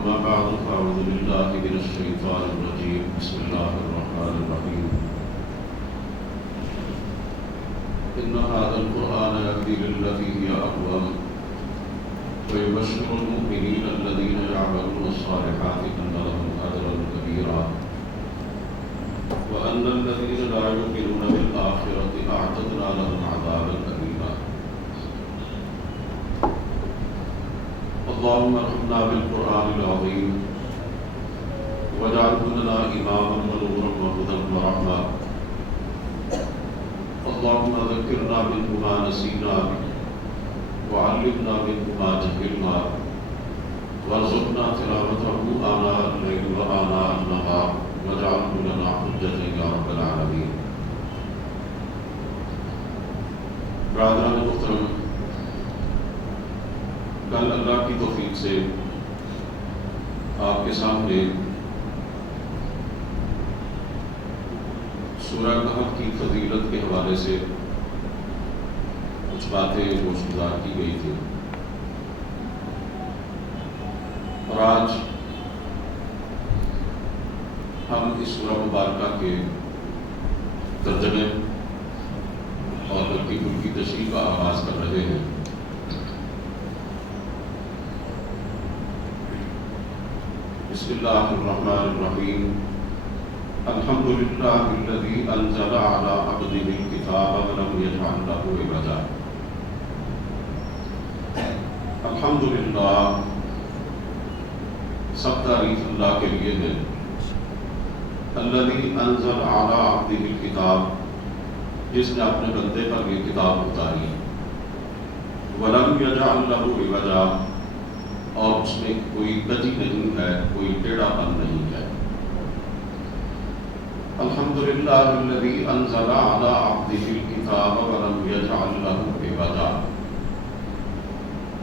أما بعد فأعوذ بالله من الشيطان الرجيم بسم الله الرحمن الرحيم إن هذا القرآن يهدي للتي هي أقوم ويبشر المؤمنين الذين يعملون الصالحات أن لهم أجرا كبيرا وأن الذين لا يؤمنون بالآخرة أعتدنا لهم عذابا أليما اللهم ارحمنا بالقرآن العظيم واجعله لنا إماما ونورا وهدى ورحمة اللهم ذكرنا منه ما نسينا وعلمنا منه ما جهلنا وارزقنا تلاوته آناء الليل وآناء النهار واجعله لنا حجة يا رب العالمين. برادران محترم، کل اللہ کی توفیق سے آپ کے سامنے سورہ کہف کی فضیلت کے حوالے سے کچھ باتیں گوشتگار کی گئی تھی، اور آج ہم اس سورہ مبارکہ کے ترجمے اور ترتیب کی تشریح کا آغاز کر رہے ہیں۔ بسم اللہ الرحمن الرحیم الحمد للہ الذی انزل علی عبدہ الکتاب ولم یجعل لہ عوجا۔ الحمد للہ، سب تعریف اللہ کے لیے ہے۔ الذی انزل علی عبدہ الکتاب، جس نے اپنے بندے پر یہ کتاب اتاری، ولم یجعل لہ عوجا، اور اس میں کوئی کجی نہیں ہے، کوئی ٹیڑھا پن نہیں ہے۔ الحمدللہ الذی انزل علی عبدہ الکتاب ولم یجعل لہ عوجا۔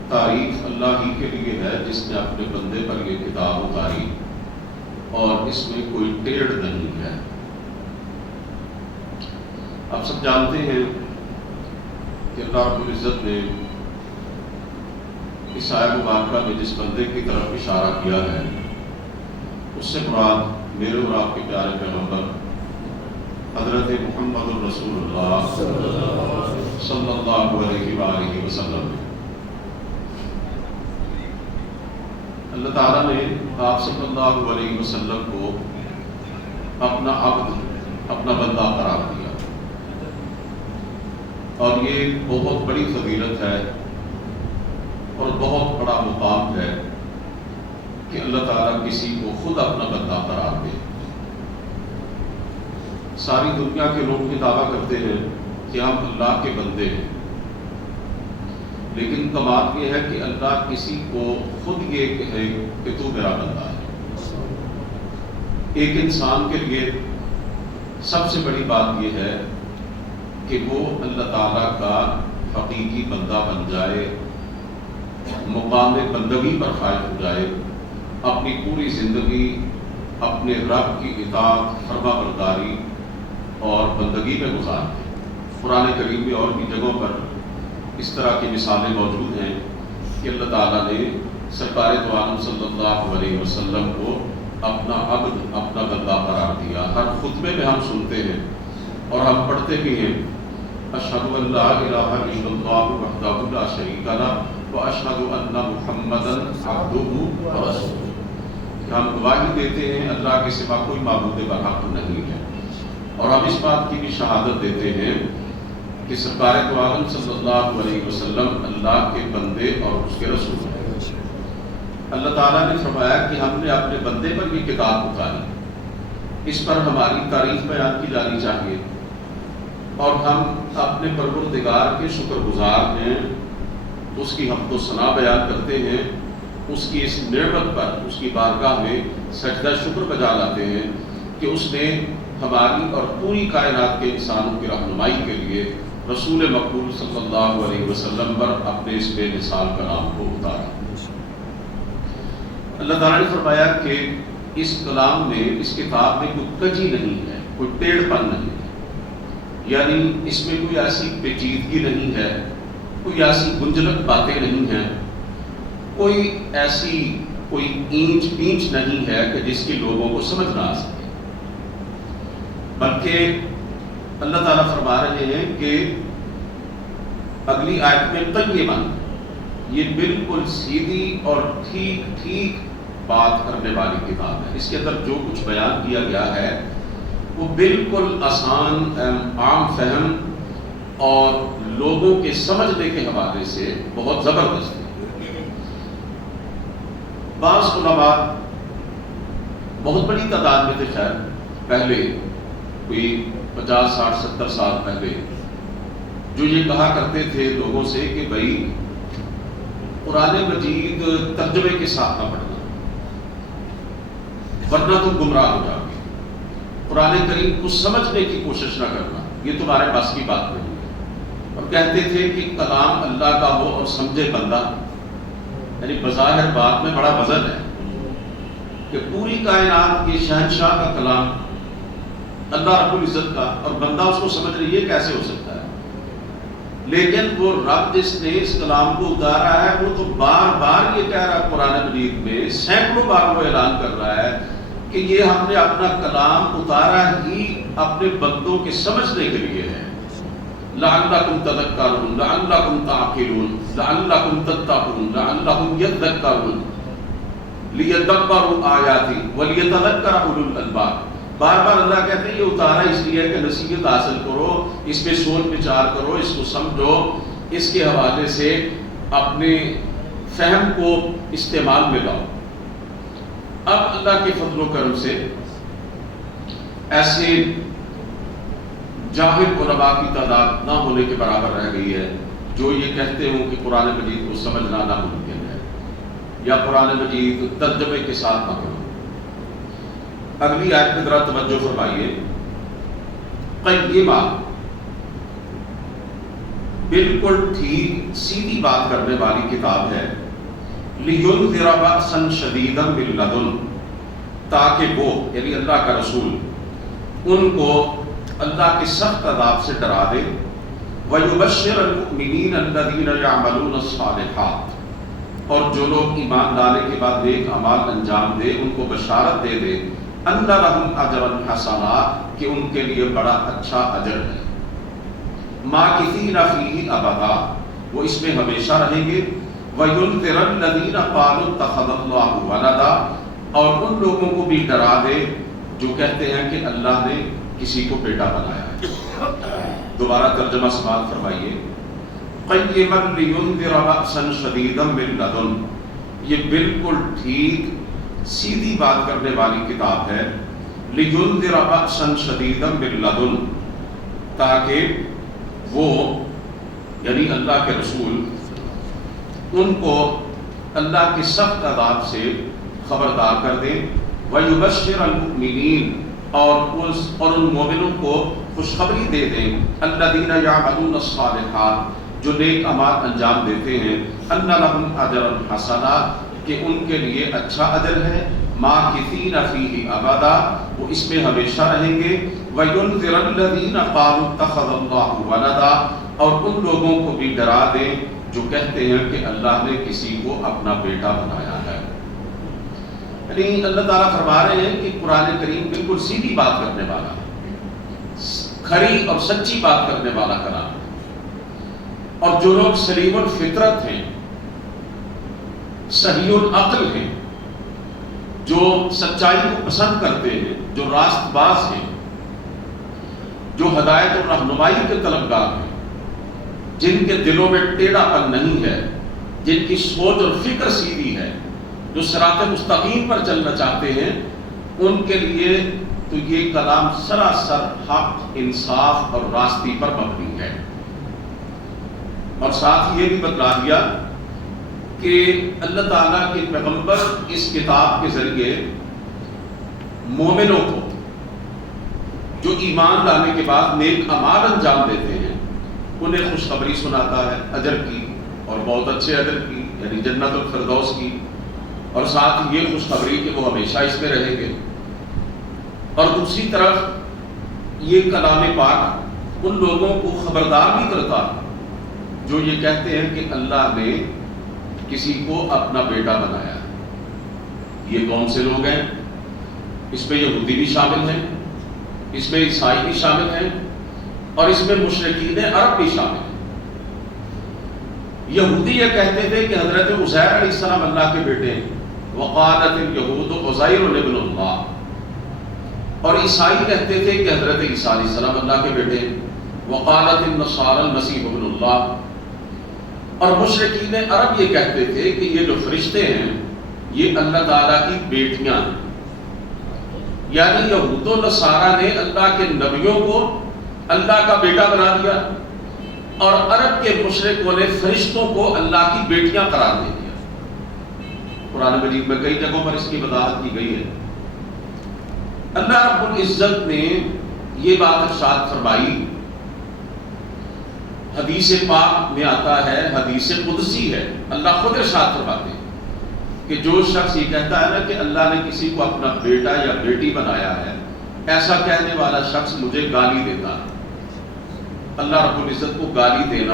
تعریف اللہ ہی کے لیے ہے جس نے اپنے بندے پر یہ کتاب اتاری اور اس میں کوئی ٹیڑھ نہیں ہے۔ آپ سب جانتے ہیں کہ اللہ رب العزت نے اس آیت مبارکہ میں جس بندے کی طرف اشارہ کیا ہے، اس سے مراد میرے اور آپ کے پیارے پیغمبر حضرت محمد الرسول اللہ صلی اللہ علیہ وآلہ وسلم۔ اللہ تعالیٰ نے آپ صلی اللہ علیہ وسلم کو اپنا عبد، اپنا بندہ قرار دیا، اور یہ بہت بڑی فضیلت ہے اور بہت بڑا مقام ہے کہ اللہ تعالیٰ کسی کو خود اپنا بندہ قرار دے۔ ساری دنیا کے لوگ یہ دعویٰ کرتے ہیں کہ ہم اللہ کے بندے ہیں، لیکن کمال یہ ہے کہ اللہ کسی کو خود یہ کہے کہ تو میرا بندہ ہے۔ ایک انسان کے لیے سب سے بڑی بات یہ ہے کہ وہ اللہ تعالیٰ کا حقیقی بندہ بن جائے، مقام بندگی پر فائز ہو جائے، اپنی پوری زندگی اپنے رب کی اطاعت، فرما برداری اور بندگی میں گزار دے۔ قرآن کریم میں اور بھی جگہوں پر اس طرح کی مثالیں موجود ہیں کہ اللہ تعالیٰ نے سرکار دو عالم صلی اللہ علیہ وسلم کو اپنا عبد، اپنا بندہ قرار دیا۔ ہر خطبے میں ہم سنتے ہیں اور ہم پڑھتے بھی ہیں، اشہد ان لا الہ الا اللہ وحدہ لا شریک لہ واشہد ان محمدا عبدہ ورسولہ۔ ہم گواہی دیتے ہیں اللہ کے سوا کوئی معبود برحق نہیں ہے، اور ہم اس بات کی بھی شہادت دیتے ہیں کہ سرکار دو عالم صلی اللہ علیہ وسلم اللہ کے بندے اور اس کے رسول ہیں۔ اللہ تعالیٰ نے فرمایا کہ ہم نے اپنے بندے پر یہ کتاب اتاری، اس پر ہماری تعریف بیان کی جانی چاہیے، اور ہم اپنے پروردگار کے شکر گزار ہیں، اس کی حمد و ثنا بیان کرتے ہیں، اس کی اس نعمت پر اس کی بارگاہ میں سجدہ شکر بجا لاتے ہیں کہ اس نے ہماری اور پوری کائنات کے انسانوں کی رہنمائی کے لیے رسول مقبول صلی اللہ علیہ وسلم پر اپنے اس بے مثال کلام کو اتارا۔ اللہ تعالیٰ نے فرمایا کہ اس کلام میں، اس کتاب میں کوئی کجی نہیں ہے، کوئی ٹیڑھ پن نہیں ہے، یعنی اس میں کوئی ایسی پیچیدگی نہیں ہے، کوئی ایسی گنجلک باتیں نہیں ہیں، کوئی ایسی کوئی اینچ پینچ نہیں ہے کہ جس کی لوگوں کو سمجھ نہ آ سکے، بلکہ اللہ تعالیٰ فرما رہے ہیں کہ اگلی آیت میں قیماً، یہ بالکل سیدھی اور ٹھیک ٹھیک بات کرنے والی کتاب ہے۔ اس کے اندر جو کچھ بیان کیا گیا ہے وہ بالکل آسان، عام فہم اور لوگوں کے سمجھنے کے حوالے سے بہت زبردست ہے۔ بعض علماء بہت بڑی تعداد میں تھے، خیر پہلے کوئی 50 60 70 سال پہلے، جو یہ کہا کرتے تھے لوگوں سے کہ بھائی قرآن مجید ترجمے کے ساتھ نہ پڑھنا، ورنہ تم گمراہ ہو جاؤ گے، قرآن کریم کو سمجھنے کی کوشش نہ کرنا، یہ تمہارے پاس کی بات نہیں ہے۔ اور کہتے تھے کہ کلام اللہ کا ہو اور سمجھے بندہ، یعنی بظاہر بات میں بڑا وزن ہے کہ پوری کائنات کے شہنشاہ کا کلام اللہ رب العزت کا، اور بندہ اس کو سمجھ رہی ہے، کیسے ہو سکتا ہے؟ لیکن وہ رب جس نے اس کلام کو اتارا ہے وہ تو بار بار یہ کہہ رہا ہے قرآن مجید میں، سینکڑوں بار وہ اعلان کر رہا ہے کہ یہ ہم نے اپنا کلام اتارا ہی اپنے بندوں کے سمجھنے کے لیے ہے۔ لعلکم تذکرون لعلکم تعقلون لعلکم تتقون لعلہم یذکرون لیدبروا آیاتی ولیتذکر اولو الالباب۔ بار بار اللہ کہتے ہیں یہ اتارا اس لیے کہ نصیحت حاصل کرو، اس پہ سوچ بچار کرو، اس کو سمجھو، اس کے حوالے سے اپنے فہم کو استعمال میں لاؤ۔ اب اللہ کے فضل و کرم سے ایسے جاہل علماء کی تعداد نہ ہونے کے برابر رہ گئی ہے جو یہ کہتے ہوں کہ قرآن مجید کو سمجھنا ناممکن ہے یا قرآن مجید ترجمے کے ساتھ نہ پڑھو۔ اگلی آیت میں ذرا توجہ فرمائیے، قیمہ بالکل ٹھیک سیدھی بات کرنے والی کتاب ہے، لِيُنذِرَ بَأْسًا شَدِيدًا مِن لَدُنْ، تاکہ وہ یعنی اللہ کا رسول ان کو اللہ کے سخت عذاب سے ڈرا دے، وَيُبَشِّرَ الْمُؤْمِنِينَ الَّذِينَ يَعْمَلُونَ الصَّالِحَاتِ، اور جو لوگ ایمان لانے کے بعد نیک اعمال انجام دے ان کو بشارت دے دے، أَنَّ لَهُمْ أَجْرًا حَسَنًا، کہ ان کے لیے بڑا اچھا اجر ہے، مَاكِثِينَ فِيهِ أَبَدًا، وہ اس میں ہمیشہ رہیں گے، وَيُنذِرَ الَّذِينَ قَالُوا اتَّخَذَ اللَّهُ وَلَدًا، اور ان لوگوں کو بھی ڈرا دے جو کہتے ہیں کہ اللہ نے کسی کو بیٹا بنایا ہے۔ دوبارہ ترجمہ سماعت فرمائیے، قیمًا لِيُنذِرَ بَأْسًا شَدِيدًا مِن لَدُنْ، یہ بالکل ٹھیک سیدھی بات کرنے والی کتاب ہے، لِيُنذِرَ بَأْسًا شَدِيدًا مِن لَدُنْ، تاکہ وہ یعنی اللہ کے رسول ان کو اللہ کے سخت عذاب سے خبردار کر دیں، وَيُبَشِّرَ الْمُؤْمِنِينَ، اور ان مومنوں کو خوشخبری دے دیں، الَّذِينَ يَعْمَلُونَ الصَّالِحَاتِ، جو نیک اعمال انجام دیتے ہیں، أَنَّ لَهُمْ أَجْرًا حَسَنًا، کہ ان کے لیے اچھا اجر ہے، مَاكِثِينَ فِيهِ أَبَدًا، وہ اس میں ہمیشہ رہیں گے، وَيُنذِرَ الَّذِينَ قَالُوا اتَّخَذَ اللَّهُ وَلَدًا، اور ان لوگوں کو بھی ڈرا دیں جو کہتے ہیں کہ اللہ نے کسی کو اپنا بیٹا بنایا ہے۔ یعنی اللہ تعالیٰ فرما رہے ہیں کہ قرآن کریم بالکل سیدھی بات کرنے والا، کھری اور سچی بات کرنے والا کلام ہے، اور جو لوگ سلیم الفطرت ہیں، صحیح العقل ہیں، جو سچائی کو پسند کرتے ہیں، جو راست باز ہیں، جو ہدایت اور رہنمائی کے طلبگار ہیں، جن کے دلوں میں ٹیڑھا پن نہیں ہے، جن کی سوچ اور فکر سیدھی ہے، جو صراط مستقیم پر چلنا چاہتے ہیں، ان کے لیے تو یہ کلام سراسر حق، انصاف اور راستی پر مبنی ہے۔ اور ساتھ یہ بھی بتلا دیا کہ اللہ تعالیٰ کے پیغمبر اس کتاب کے ذریعے مومنوں کو جو ایمان لانے کے بعد نیک اعمال انجام دیتے ہیں انہیں خوشخبری سناتا ہے اجر کی، اور بہت اچھے اجر کی، یعنی جنت الفردوس کی، اور ساتھ یہ خوشخبری کہ وہ ہمیشہ اس میں رہیں گے۔ اور دوسری طرف یہ کلام پاک ان لوگوں کو خبردار بھی کرتا جو یہ کہتے ہیں کہ اللہ نے کسی کو اپنا بیٹا بنایا، یہ کون سے لوگ ہیں؟ اس میں یہودی بھی شامل ہیں، اس میں عیسائی بھی شامل ہیں، اور اس میں مشرکین عرب بھی شامل ہیں۔ یہودی یہ کہتے تھے کہ حضرت عزیر علیہ السلام اللہ کے بیٹے ہیں، وقالت الیہود عزیر ابن اللہ، اور عیسائی کہتے تھے کہ حضرت عیسیٰ علیہ السلام اللہ کے بیٹے ہیں، وقالت النصارى المسیح ابن اللہ، اور مشرکین عرب یہ کہتے تھے کہ یہ جو فرشتے ہیں یہ اللہ تعالیٰ کی بیٹیاں ہیں۔ یعنی یہود و نصارہ نے اللہ کے نبیوں کو اللہ کا بیٹا بنا دیا، اور عرب کے مشرکوں نے فرشتوں کو اللہ کی بیٹیاں قرار دے دیا۔ قرآن مجید میں کئی جگہوں پر اس کی وضاحت کی گئی ہے۔ اللہ رب العزت نے یہ بات ارشاد فرمائی، حدیث پاک میں آتا ہے، حدیث قدسی ہے، اللہ خود ارشاد فرماتے ہیں کہ جو شخص یہ کہتا ہے نا کہ اللہ نے کسی کو اپنا بیٹا یا بیٹی بنایا ہے، ایسا کہنے والا شخص مجھے گالی دیتا ہے۔ اللہ رب العزت کو گالی دینا،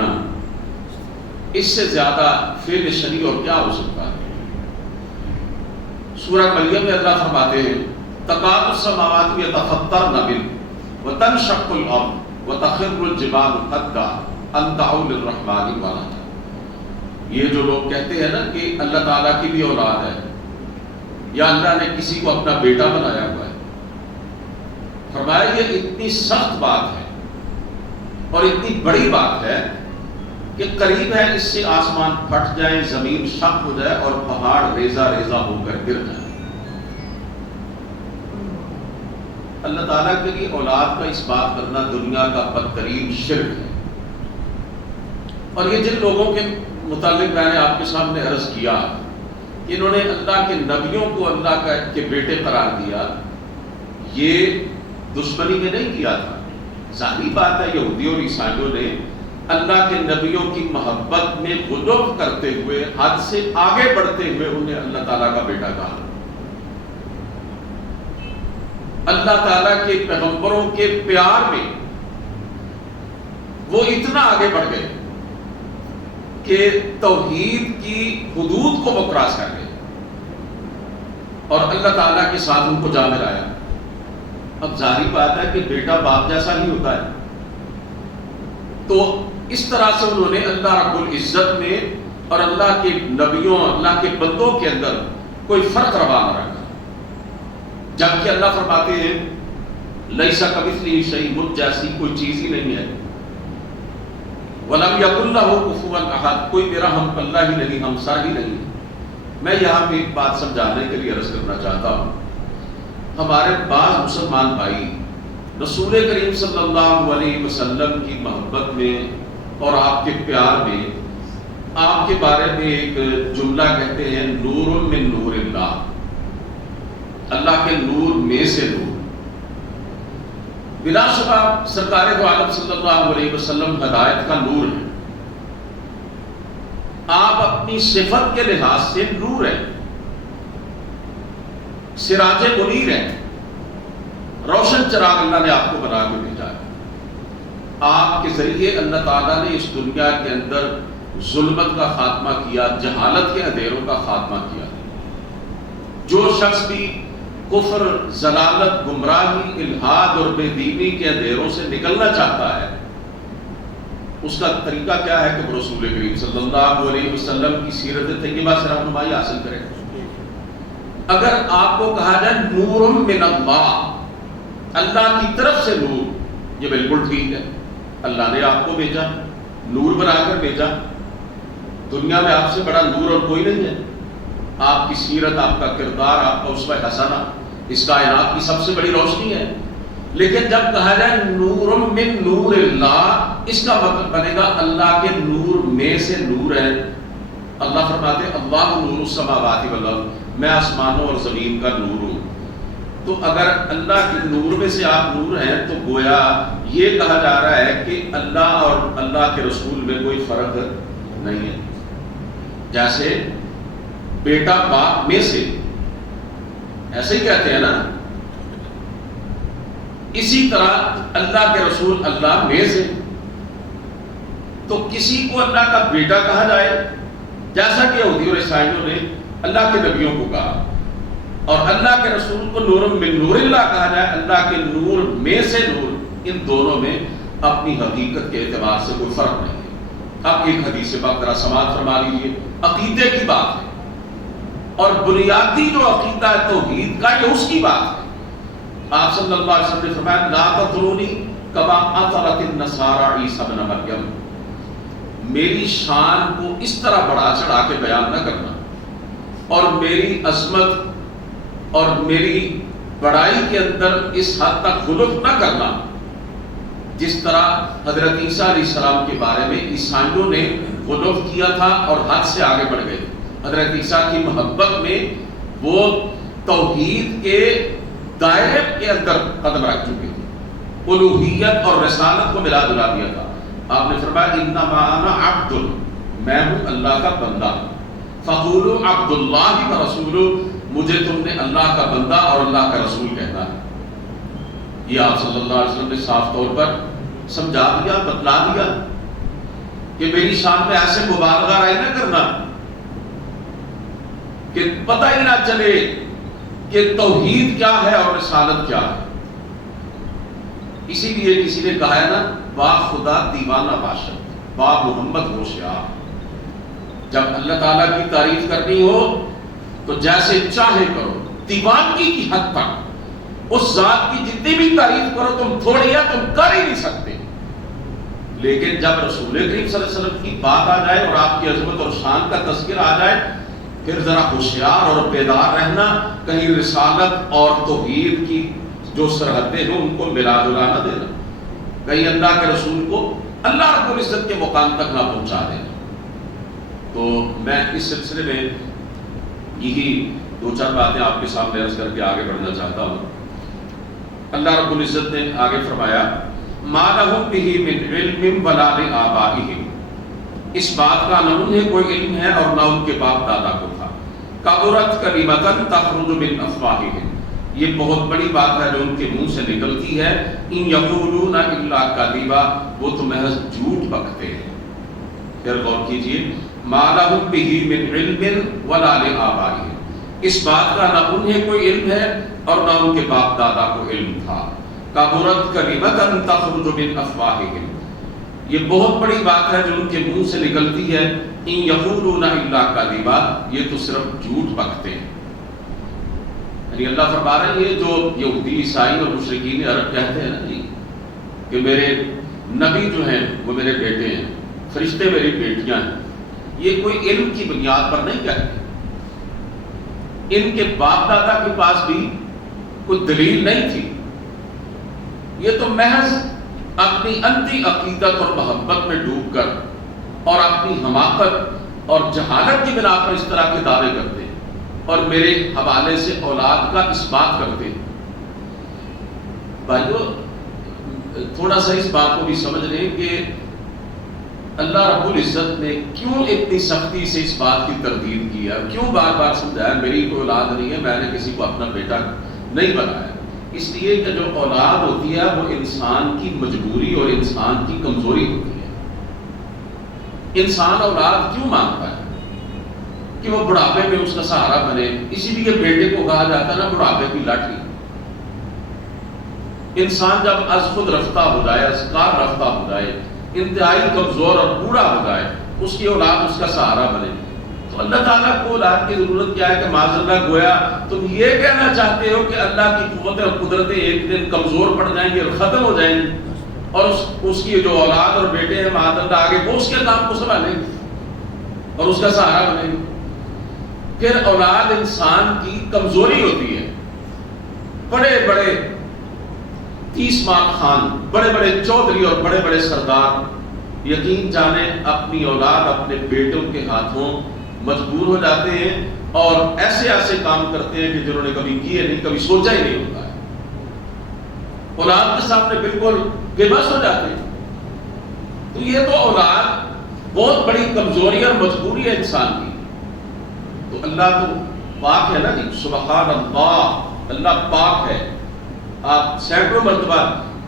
اس سے زیادہ فعل شنیع اور کیا ہو سکتا ہے؟ سورہ مریم میں اللہ فرماتے ہیں تکاد السماوات یتفطرن منہ وتنشق الارض وتخر الجبال حدا ان دعوا للرحمن ولدا۔ یہ جو لوگ کہتے ہیں نا کہ اللہ تعالیٰ کی بھی اولاد ہے یا اللہ نے کسی کو اپنا بیٹا بنایا ہوا ہے، فرمایا یہ اتنی سخت بات ہے اور اتنی بڑی بات ہے کہ قریب ہے اس سے آسمان پھٹ جائے، زمین شق ہو جائے اور پہاڑ ریزہ ریزہ ہو کر گر جائے۔ اللہ تعالیٰ کے لیے اولاد کا اس بات کرنا دنیا کا بدترین شرک ہے۔ اور یہ جن لوگوں کے متعلق میں نے آپ کے سامنے عرض کیا کہ انہوں نے اللہ کے نبیوں کو اللہ کے بیٹے قرار دیا، یہ دشمنی میں نہیں کیا تھا۔ ظاہری بات ہے یہودی اور عیسائیوں نے اللہ کے نبیوں کی محبت میں غلو کرتے ہوئے، حد سے آگے بڑھتے ہوئے انہیں اللہ تعالیٰ کا بیٹا کہا۔ اللہ تعالیٰ کے پیغمبروں کے پیار میں وہ اتنا آگے بڑھ گئے کہ توحید کی حدود کو وہ کراس کر گئے اور اللہ تعالیٰ کے ساتھ ان کو جا ملایا۔ اب ظاہری بات ہے کہ بیٹا باپ جیسا ہی ہوتا ہے، تو اس طرح سے انہوں نے اللہ رب العزت میں اور اللہ کے نبیوں، اللہ کے بندوں کے اندر کوئی فرق روا نہ رکھا، جبکہ اللہ فرماتے ہیں لیسا کمثلہ شیء، مجھ جیسی کوئی چیز ہی نہیں ہے، وَلَمْ يَكُنْ لَهُ كُفُوًا أَحَدٌ، کوئی میرا ہم پلہ ہی نہیں، ہمسر ہی نہیں۔ میں یہاں پہ ایک بات سمجھانے کے لیے عرض کرنا چاہتا ہوں، ہمارے بعض مسلمان بھائی رسول کریم صلی اللہ علیہ وسلم کی محبت میں اور آپ کے پیار میں آپ کے بارے میں ایک جملہ کہتے ہیں نور من نور اللہ، اللہ کے نور میں سے نور۔ بلا شبہ سرکار دو عالم صلی اللہ علیہ وسلم ہدایت کا نور ہے، آپ اپنی صفت کے لحاظ سے نور ہیں، سراج منیر ہیں، روشن چراغ اللہ نے آپ کو بنا کے بھیجا ہے۔ آپ کے ذریعے اللہ تعالیٰ نے اس دنیا کے اندر ظلمت کا خاتمہ کیا، جہالت کے اندھیروں کا خاتمہ کیا۔ جو شخص بھی کفر، ضلالت، گمراہی، الحاد اور بے دینی کے اندھیروں سے نکلنا چاہتا ہے، اس کا طریقہ کیا ہے کہ رسول کریم صلی اللہ علیہ وسلم کی سیرت طیبہ سے رہنمائی حاصل کرے۔ اگر آپ کو کہا جائے نور من اللہ، اللہ کی طرف سے نور، یہ بالکل ٹھیک ہے، اللہ نے آپ کو بھیجا، نور بنا کر بھیجا۔ دنیا میں آپ سے بڑا نور اور کوئی نہیں ہے۔ آپ کی سیرت، آپ کا کردار، آپ کا اسوہ حسنہ اس کائنات کی سب سے بڑی روشنی ہے۔ لیکن جب کہا جائے نور من نور اللہ، اس کا مطلب بنے گا اللہ کے نور میں سے نور ہے۔ اللہ فرماتے ہیں اللہ نور السماوات والارض، میں آسمانوں اور زمین کا نور ہوں۔ تو اگر اللہ کے نور میں سے آپ نور ہیں تو گویا یہ کہا جا رہا ہے کہ اللہ اور اللہ کے رسول میں کوئی فرق نہیں ہے۔ جیسے بیٹا باپ میں سے، ایسے ہی کہتے ہیں نا، اسی طرح اللہ کے رسول اللہ میں سے۔ تو کسی کو اللہ کا بیٹا کہا جائے، جیسا کہ یہودی اور عیسائیوں نے اللہ کے نبیوں کو کہا، اور اللہ کے رسول کو نور من نور اللہ کہا جائے، اللہ کے نور میں سے نور، ان دونوں میں اپنی حقیقت کے اعتبار سے کوئی فرق نہیں ہے۔ اب ایک حدیث پاک ذرا سماعت فرما لیجیے، عقیدے کی بات ہے، اور بنیادی جو عقیدہ ہے توحید کا، یہ اس کی بات ہے۔ آپ صلی اللہ علیہ وسلم نے فرمایا لا تطرونی کما اطرت النصارى عیسی ابن مریم، میری شان کو اس طرح بڑھا چڑھا کے بیان نہ کرنا، اور میری عظمت اور میری بڑائی کے اندر اس حد تک غلط نہ کرنا جس طرح حضرت عیسیٰ علیہ السلام کے بارے میں عیسائیوں نے غلط کیا تھا اور حد سے آگے بڑھ گئے۔ حضرت عیسیٰ کی محبت میں وہ توحید کے دائرے کے اندر قدم رکھ چکے تھے، الوہیت اور رسالت کو ملا جلا دیا تھا۔ آپ نے فرمایا انما انا عبد، میں ہوں اللہ کا بندہ، فقولوا عبد اللہ ورسولہ، مجھے تم نے اللہ کا بندہ اور اللہ کا رسول کہنا ہے۔ یہ آپ صلی اللہ علیہ وسلم نے صاف طور پر سمجھا دیا، بتلا دیا کہ میری شان میں ایسے مبالغہ رائی نہ کرنا کہ پتہ ہی نہ چلے کہ توحید کیا ہے اور رسالت کیا ہے۔ اسی لیے کسی نے کہا ہے نا، با خدا دیوانہ باشد، با محمد ہوشیار۔ جب اللہ تعالیٰ کی تعریف کرنی ہو تو جیسے چاہے کرو، دیوانگی کی حد تک اس ذات کی جتنی بھی تعریف کرو تم تھوڑی ہے، تم کر ہی نہیں سکتے۔ لیکن جب رسول کریم صلی اللہ علیہ وسلم کی بات آ جائے اور آپ کی عظمت اور شان کا تذکرہ آ جائے، پھر ذرا ہوشیار اور بیدار رہنا، کہیں رسالت اور توحید کی جو سرحدیں ہوں ان کو ملا جلا نہ دینا، کہیں اللہ کے رسول کو اللہ رب العزت کے مقام تک نہ پہنچا دینا۔ تو میں اس سلسلے میں یہی دو چار باتیں آپ کے سامنے عرض کر کے آگے بڑھنا چاہتا ہوں۔ اللہ رب العزت نے آگے فرمایا مَا لَهُمْ بِهِ مِنْ عِلْمٍ وَلَا لِآبَائِهِمْ، اس بات کا نہ انہیں کوئی علم ہے اور نہ ان کے باپ دادا کو تھا۔ کَبُرَتْ کَلِمَةً تَخْرُجُ مِنْ أَفْوَاهِهِمْ، یہ بہت بڑی بات ہے جو ان کے منہ سے نکلتی ہے۔ إِن يَقُولُونَ إِلَّا كَذِبًا، وہ تو محض جھوٹ بکتے ہیں۔ پھر غور کیجئے، مَا لَهُمْ بِهِ مِنْ عِلْمٍ وَلَا لِآبَائِهِمْ، اس بات کا نہ انہیں کوئی علم ہے اور نہ ان کے باپ دادا کو علم تھا۔ کَبُرَتْ کَلِمَةً تَخْرُجُ مِنْ أَفْوَاهِهِمْ، یہ بہت بڑی بات ہے جو ان کے منہ سے نکلتی ہے۔ إِن يَقُولُونَ إِلَّا كَذِبًا، یہ تو صرف جھوٹ بکتے ہیں۔ یعنی اللہ فرما رہے ہیں یہ جو یہودی عیسائی اور مشرکین عرب کہتے ہیں نا جی کہ میرے نبی جو ہیں وہ میرے بیٹے ہیں، فرشتے میری بیٹیاں ہیں، یہ کوئی علم کی بنیاد پر نہیں کہتے۔ ان کے باپ دادا کے پاس بھی کوئی دلیل نہیں تھی، یہ تو محض اپنی انتی عقیدت اور محبت میں ڈوب کر اور اپنی حماقت اور جہالت کی بنا پر اس طرح کے دعوے کرتے ہیں اور میرے حوالے سے اولاد کا اس بات کرتے ہیں۔ بھائیو تھوڑا سا اس بات کو بھی سمجھ لیں کہ اللہ رب العزت نے کیوں اتنی سختی سے اس بات کی تردید کی ہے، کیوں بار بار سمجھایا میری کوئی اولاد نہیں ہے، میں نے کسی کو اپنا بیٹا نہیں بنایا۔ اس لیے کہ جو اولاد ہوتی ہے وہ انسان کی مجبوری اور انسان کی کمزوری ہوتی ہے۔ انسان اولاد کیوں مانگتا ہے کہ وہ بڑھاپے میں اس کا سہارا بنے، اسی لیے بیٹے کو کہا جاتا ہے نا بڑھاپے کی لاٹھی۔ انسان جب از خود رفتہ ہو جائے، از کار رفتہ ہو جائے، انتہائی کمزور اور بوڑھا ہو جائے، اس کی اولاد اس کا سہارا بنے، تو اللہ تعالیٰ کو اولاد کی ضرورت کیا ہے کہ معاذ اللہ گویا تم یہ کہنا چاہتے ہو کہ اللہ کی قوت اور قدرتیں ایک دن کمزور پڑ جائیں گی اور ختم ہو جائیں گی، اور اس کی جو اولاد اور بیٹے ہیں معاذ اللہ آگے وہ اس کے کام کو سنبھالیں گے اور اس کا سہارا بنے گی۔ پھر اولاد انسان کی کمزوری ہوتی ہے۔ بڑے بڑے 30 ماہ خان، بڑے بڑے چودھری اور بڑے بڑے سردار یقین جانے اپنی اولاد اپنے بیٹوں کے ہاتھوں مجبور ہو جاتے ہیں اور ایسے ایسے کام کرتے ہیں کہ جنہوں نے کبھی کیے نہیں، کبھی سوچا ہی نہیں ہوتا ہے، اولاد کے سامنے بالکل بے بس ہو جاتے ہیں۔ تو یہ تو اولاد بہت بڑی کمزوری اور مجبوری ہے انسان کی۔ تو اللہ تو پاک ہے نا جی، سبحان اللہ، اللہ پاک ہے۔ آپ سینکڑوں مرتبہ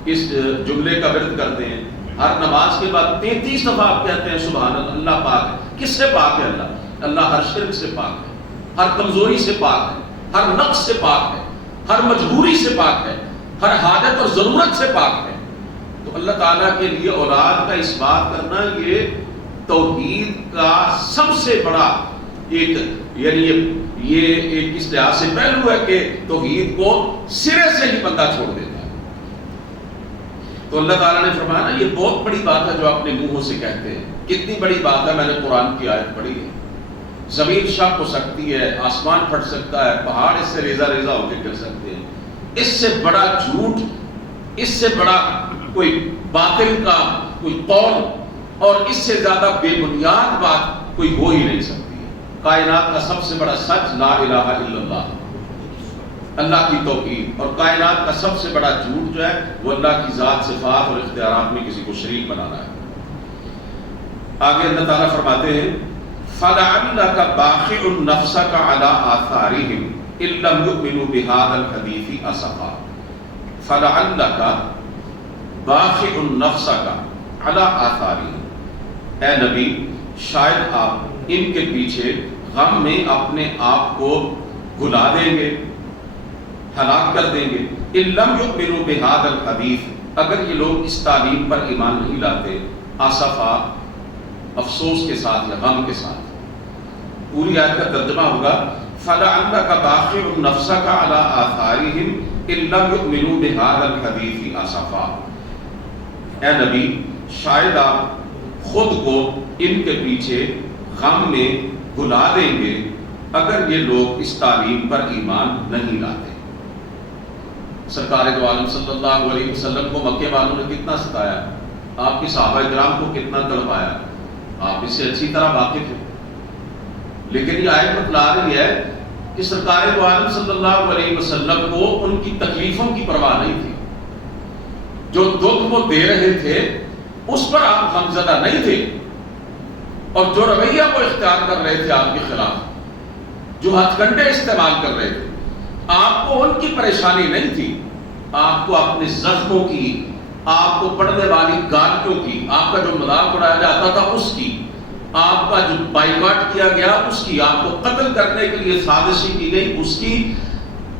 اس جملے کا ورد کرتے ہیں، ہر نماز کے بعد 33 دفعہ آپ کہتے ہیں سبحان اللہ، اللہ پاک ہے۔ کس سے پاک ہے اللہ؟ اللہ ہر شرک سے پاک ہے، ہر کمزوری سے پاک ہے، ہر نقص سے پاک ہے، ہر مجبوری سے پاک ہے، ہر حاجت اور ضرورت سے پاک ہے۔ تو اللہ تعالیٰ کے لیے اولاد کا اس بات کرنا یہ توحید کا سب سے بڑا ایک یعنی یہ ایک اس لحاظ سے پہلو ہے کہ توحید کو سرے سے ہی بندہ چھوڑ دیتا ہے۔ تو اللہ تعالیٰ نے فرمایا نا یہ بہت بڑی بات ہے جو اپنے منہوں سے کہتے ہیں۔ کتنی بڑی بات ہے، میں نے قرآن کی آیت پڑھی ہے، زمین شق ہو سکتی ہے، آسمان پھٹ سکتا ہے، پہاڑ اس سے ریزہ ریزہ ہو کے گر سکتے ہیں، اس سے بڑا جھوٹ، اس سے بڑا کوئی باطل کا کوئی قول اور اس سے زیادہ بے بنیاد بات کوئی ہو ہی نہیں سکتی ہے۔ کائنات کا سب سے بڑا سچ لا الہ الا اللہ، اللہ کی توحید، اور کائنات کا سب سے بڑا جھوٹ جو ہے وہ اللہ کی ذات، صفات اور اختیارات میں کسی کو شریک بنانا ہے۔ آگے اللہ تعالیٰ فرماتے ہیں فَلَعَلَّكَ بَاخِعٌ نَفْسَكَ عَلَىٰ آثَارِهِمْ إِن لَّمْ يُؤْمِنُوا بِهَٰذَا الْحَدِيثِ أَسَفًا۔ فَلَعَلَّكَ بَاخِعٌ نَفْسَكَ عَلَىٰ آثَارِهِمْ، اے نبی شاید آپ ان کے پیچھے غم میں اپنے آپ کو بھلا دیں گے، ہلاک کر دیں گے۔ إِن لَّمْ يُؤْمِنُوا بِهَٰذَا الْحَدِيثِ، اگر یہ لوگ اس تعلیم پر ایمان نہیں لاتے، آسفا افسوس کے ساتھ یا غم کے ساتھ۔ پوری آیت کا ترجمہ ہوگا فَلَعَلَّكَ بَاخِعٌ نَفْسَكَ عَلَىٰ آثَارِهِمْ إِن لَّمْ يُؤْمِنُوا بِهَٰذَا الْحَدِيثِ آسَفًا، اے نبی شاید آپ خود کو ان کے پیچھے غم میں بھلا دیں گے اگر یہ لوگ اس تعلیم پر ایمان نہیں لاتے۔ سرکار دو عالم صلی اللہ علیہ وسلم کو مکے والوں نے کتنا ستایا، آپ کی صحابہ کرام کو کتنا تڑپایا، آپ اس سے اچھی طرح واقف ہیں، لیکن یہ آیت بتلا رہی ہے کہ سرکار دو عالم صلی اللہ علیہ وسلم کو ان کی تکلیفوں کی پرواہ نہیں تھی، جو دکھ وہ دے رہے تھے اس پر آپ غمزدہ نہیں تھے، اور جو رویہ وہ اختیار کر رہے تھے آپ کے خلاف، جو ہتھ کنڈے استعمال کر رہے تھے، آپ کو ان کی پریشانی نہیں تھی، آپ کو اپنے زخموں کی، آپ کو پڑنے والی گالیوں کی، آپ کا جو مذاق اڑایا جاتا تھا اس کی، آپ کا جو بائیکاٹ کیا گیا اس کی، آپ کو قتل کرنے کے لیے سازشیں کی گئی اس کی،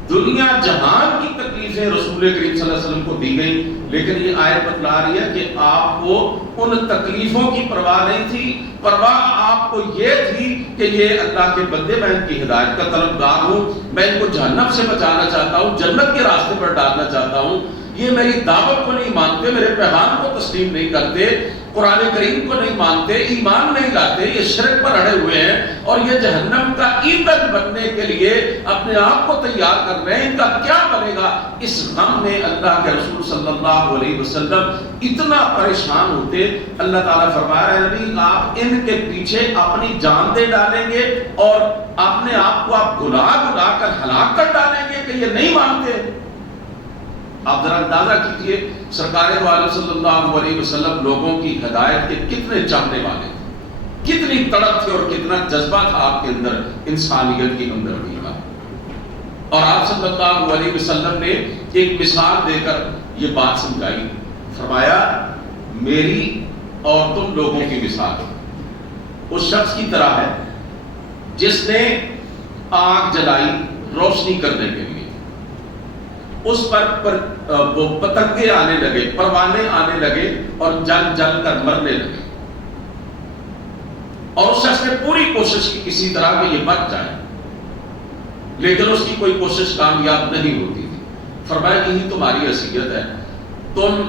دنیا جہان کی تکلیفیں رسول کریم صلی اللہ علیہ وسلم کو دی گئی، لیکن یہ آیت بتلا رہی ہے کہ آپ کو ان تکلیفوں کی پرواہ نہیں تھی، پرواہ آپ کو یہ تھی کہ یہ اللہ کے بندے، میں ان کی ہدایت کا طلبگار ہوں، میں ان کو جہنم سے بچانا چاہتا ہوں، جنت کے راستے پر ڈالنا چاہتا ہوں، یہ میری دعوت کو نہیں مانتے، میرے پیغام کو تسلیم نہیں کرتے، قرآن کریم کو نہیں مانتے، ایمان نہیں لاتے، یہ شرک پر اڑے ہوئے ہیں اور یہ جہنم کا ایندھن بننے کے لیے اپنے آپ کو تیار کر رہے ہیں، ان کا کیا بنے گا؟ اس غم میں اللہ کے رسول صلی اللہ علیہ وسلم اتنا پریشان ہوتے۔ اللہ تعالیٰ فرما رہے ہیں نبی آپ ان کے پیچھے اپنی جان دے ڈالیں گے اور اپنے آپ کو آپ گلا گلا کر ہلاک کر ڈالیں گے کہ یہ نہیں مانتے۔ آپ ذرا اندازہ کیجئے سرکار دو عالم صلی اللہ علیہ وسلم لوگوں کی ہدایت کے کتنے چاہنے والے تھے، کتنی تڑپ تھی اور کتنا جذبہ تھا آپ کے اندر انسانیت کی ہمدردی کا، اور آپ صلی اللہ علیہ وسلم نے ایک مثال دے کر یہ بات سمجھائی، فرمایا میری اور تم لوگوں کی مثال اس شخص کی طرح ہے جس نے آگ جلائی روشنی کرنے کے لیے، اس پر وہ پتنگے آنے لگے، پروانے آنے لگے اور جل جل کر مرنے لگے، اور اس شخص نے پوری کوشش کی کسی طرح کہ یہ بچ جائے، لیکن اس کی کوئی کوشش کامیاب نہیں ہوتی تھی۔ فرمایا یہی تمہاری حیثیت ہے، تم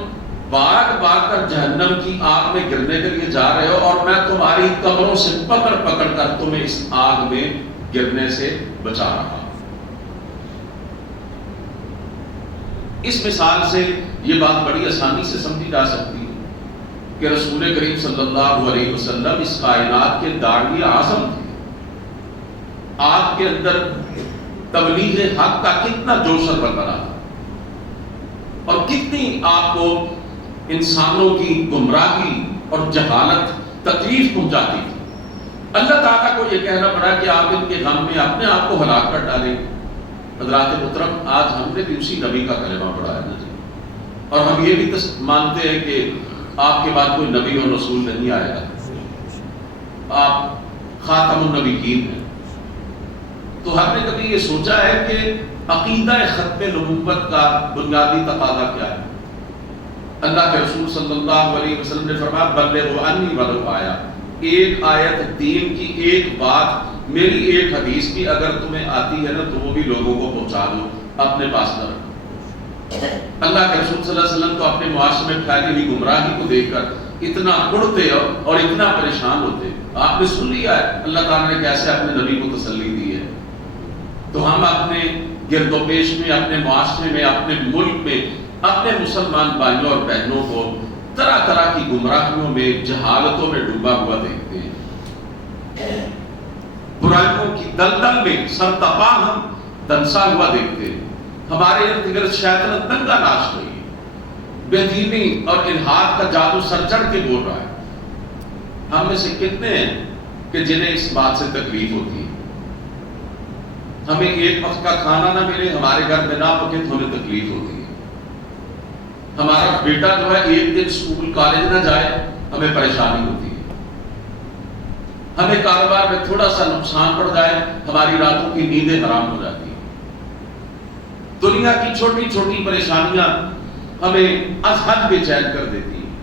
باغ باغ کر جہنم کی آگ میں گرنے کے لیے جا رہے ہو اور میں تمہاری کمروں سے پکڑ پکڑ کر تمہیں اس آگ میں گرنے سے بچا رہا ہوں۔ اس مثال سے یہ بات بڑی آسانی سے سمجھی جا سکتی ہے کہ رسول کریم صلی اللہ علیہ وسلم اس کائنات کے داعی اعظم تھے، آپ کے اندر تبلیغ حق کا کتنا جوش اور برقرار تھا، اور کتنی آپ کو انسانوں کی گمراہی اور جہالت تکلیف پہنچاتی تھی۔ اللہ تعالیٰ کو یہ کہنا پڑا کہ آپ ان کے غم میں اپنے آپ کو ہلاک کر ڈالیں۔ حضرات محترم آج ہم نے بھی اسی نبی کا کلمہ پڑھا ہے نا جی، اور ہم یہ بھی مانتے ہیں کہ آپ کے بعد کوئی نبی اور رسول نہیں آئے گا، آپ خاتم النبیین ہیں، تو ہم نے کبھی یہ سوچا ہے کہ عقیدہ ختم نبوت کا بنیادی تقاضا کیا ہے؟ اللہ کے رسول صلی اللہ علیہ وسلم نے فرمایا بلغوا عنی ولو آیا، ایک آیت دین کی، ایک بات، میری ایک حدیث بھی اگر تمہیں آتی ہے نا تو وہ بھی لوگوں کو پہنچا دو، اپنے پاس نہ رکھو۔ اللہ کے رسول صلی اللہ علیہ وسلم تو اپنے معاشرے میں پھیلی ہوئی گمراہی کو دیکھ کر اتنا اڑتے اور اتنا پریشان ہوتے۔ آپ نے سن لیا ہے اللہ تعالیٰ نے کیسے اپنے نبی کو تسلی دی ہے، تو ہم اپنے گرد و پیش میں، اپنے معاشرے میں، اپنے ملک میں، اپنے مسلمان بھائیوں اور بہنوں کو طرح طرح کی گمراہیوں میں، جہالتوں میں ڈوبا ہوا دیکھتے ہیں، برائیوں کی دلدل میں سرتپا ہم دنسا ہوا دیکھتے ہیں، ہمارے ارد گرد شیطان دنگا ناچ رہی ہے، بے دینی اور الحاد کا جادو سر چڑھ کے بول رہا ہے۔ ہم میں سے کتنے ہیں کہ جنہیں اس بات سے تکلیف ہوتی ہے؟ ہمیں ایک وقت کا کھانا نہ ملے، ہمارے گھر میں نہ پکے تو ہمیں تکلیف ہوتی ہے، ہمارا بیٹا جو ہے ایک دن اسکول کالج نہ جائے ہمیں پریشانی ہوتی ہے، ہمیں کاروبار میں تھوڑا سا نقصان پڑ جائے ہماری راتوں کی نیندیں حرام ہو جاتی ہیں۔ دنیا کی چھوٹی چھوٹی پریشانیاں ہمیں از حد بے چین کر دیتی ہیں،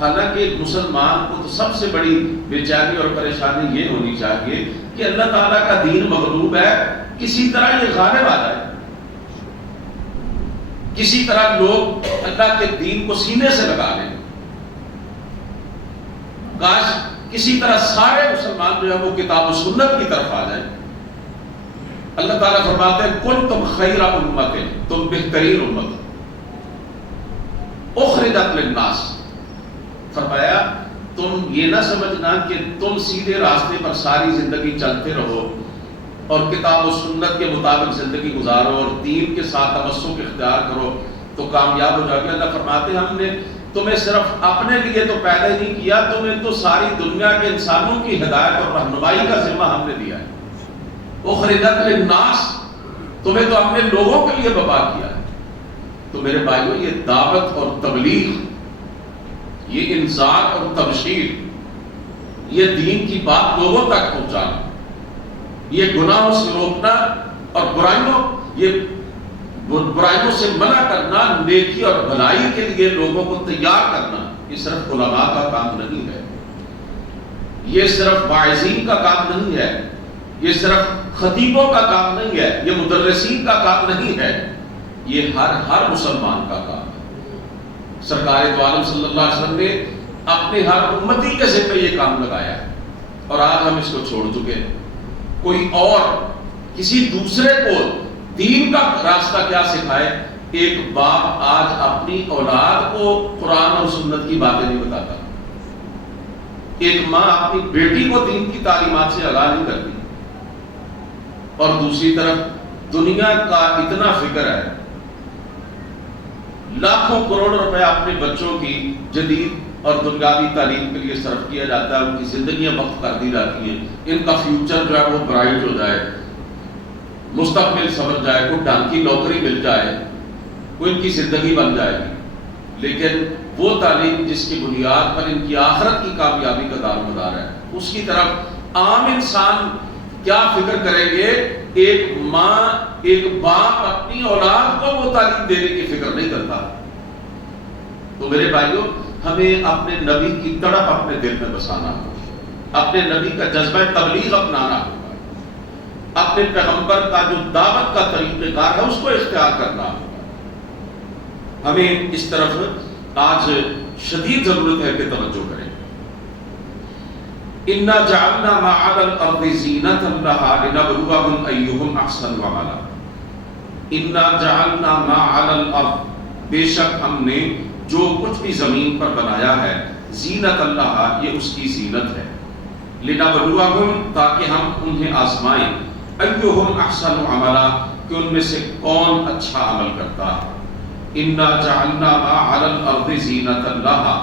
حالانکہ ایک مسلمان کو تو سب سے بڑی بے چینی اور پریشانی یہ ہونی چاہیے کہ اللہ تعالیٰ کا دین مغلوب ہے، کسی طرح یہ غالب آ جائے، کسی طرح لوگ اللہ کے دین کو سینے سے لگا لیں، کاش کسی طرح سارے مسلمان جو ہے وہ کتاب و سنت کی طرف آ جائیں۔ اللہ تعالیٰ فرماتے ہیں کنتم خیر امت، تم بہترین امت اخرجت للناس، فرمایا تم یہ نہ سمجھنا کہ تم سیدھے راستے پر ساری زندگی چلتے رہو اور کتاب و سنت کے مطابق زندگی گزارو اور دین کے ساتھ تمسک اختیار کرو تو کامیاب ہو جاؤ گے۔ اللہ فرماتے ہیں ہم نے تمہیں صرف اپنے لیے تو پیدا نہیں کیا، تمہیں تو ساری دنیا کے انسانوں کی ہدایت اور رہنمائی کا ذمہ ہم نے دیا ہے۔ اخرجت للناس، تمہیں تو اپنے لوگوں کے لیے بپا کیا ہے۔ تو میرے بھائیوں، یہ دعوت اور تبلیغ، یہ انذار اور تبشیر، یہ دین کی بات لوگوں تک پہنچانا، یہ گناہوں سے روکنا اور برائیوں سے منع کرنا، نیکی اور بھلائی کے لیے لوگوں کو تیار کرنا، یہ صرف علماء کا کام نہیں ہے، یہ صرف واعظین کا کام نہیں ہے، یہ صرف خطیبوں کا کام نہیں ہے، یہ مدرسین کا کام نہیں ہے، یہ ہر مسلمان کا کام ہے۔ سرکار دو عالم صلی اللہ علیہ وسلم نے اپنے ہر امتی کے ذمہ یہ کام لگایا ہے، اور آج ہم اس کو چھوڑ چکے ہیں۔ کوئی اور کسی دوسرے کو دین کا راستہ کیا سکھائے؟ ایک باپ آج اپنی اولاد کو قرآن اور سنت کی باتیں نہیں بتاتا، ایک ماں اپنی بیٹی کو دین کی تعلیمات سے آگاہ نہیں کرتی، اور دوسری طرف دنیا کا اتنا فکر ہے، لاکھوں کروڑ روپے اپنے بچوں کی جدید اور دنیاوی تعلیم کے لیے صرف کیا جاتا ہے، ان کی زندگیاں وقف کر دی جاتی ہیں، ان کا فیوچر جو ہے وہ برائٹ ہو جائے، مستقبل سمجھ جائے، کوئی ڈھنگ کی نوکری مل جائے، کوئی ان کی زندگی بن جائے گی، لیکن وہ تعلیم جس کی بنیاد پر ان کی آخرت کی کامیابی کا دار مدار ہے، اس کی طرف عام انسان کیا فکر کریں گے؟ ایک ماں، ایک باپ اپنی اولاد کو وہ تعلیم دینے کی فکر نہیں کرتا۔ تو میرے بھائیوں، ہمیں اپنے نبی کی تڑپ اپنے دل میں بسانا ہوگا، اپنے نبی کا جذبہ تبلیغ اپنانا ہوگا، اپنے پیغمبر کا جو دعوت کا طریقہ کار ہے اس کو اختیار کرنا ہوگا۔ ہمیں اس طرف آج شدید ضرورت ہے کہ توجہ کریں۔ اِنَّا جَعَلْنَا مَا عَلَى الْأَرْضِ زِينَةً لَهَا لِنَبْلُوَهُمْ أَيُّهُمْ أَحْسَنُ عَمَلًا۔ اِنَّا جَعَلْنَا مَا عَلَى الْأَرْضِ، بے شک ہم نے جو کچھ بھی زمین پر بنایا ہے، زینۃ اللہ، یہ اس کی زینت ہے، لِنَبْلُوَهُمْ، تاکہ ہم انہیں آزمائیں، أَيُّهُمْ أَحْسَنُ عَمَلًا، کہ ان میں سے کون اچھا عمل کرتا ہے۔ اِنَّا جَعَلْنَا مَا عَلَى الْأَرْضِ زِينَةً لَهَا،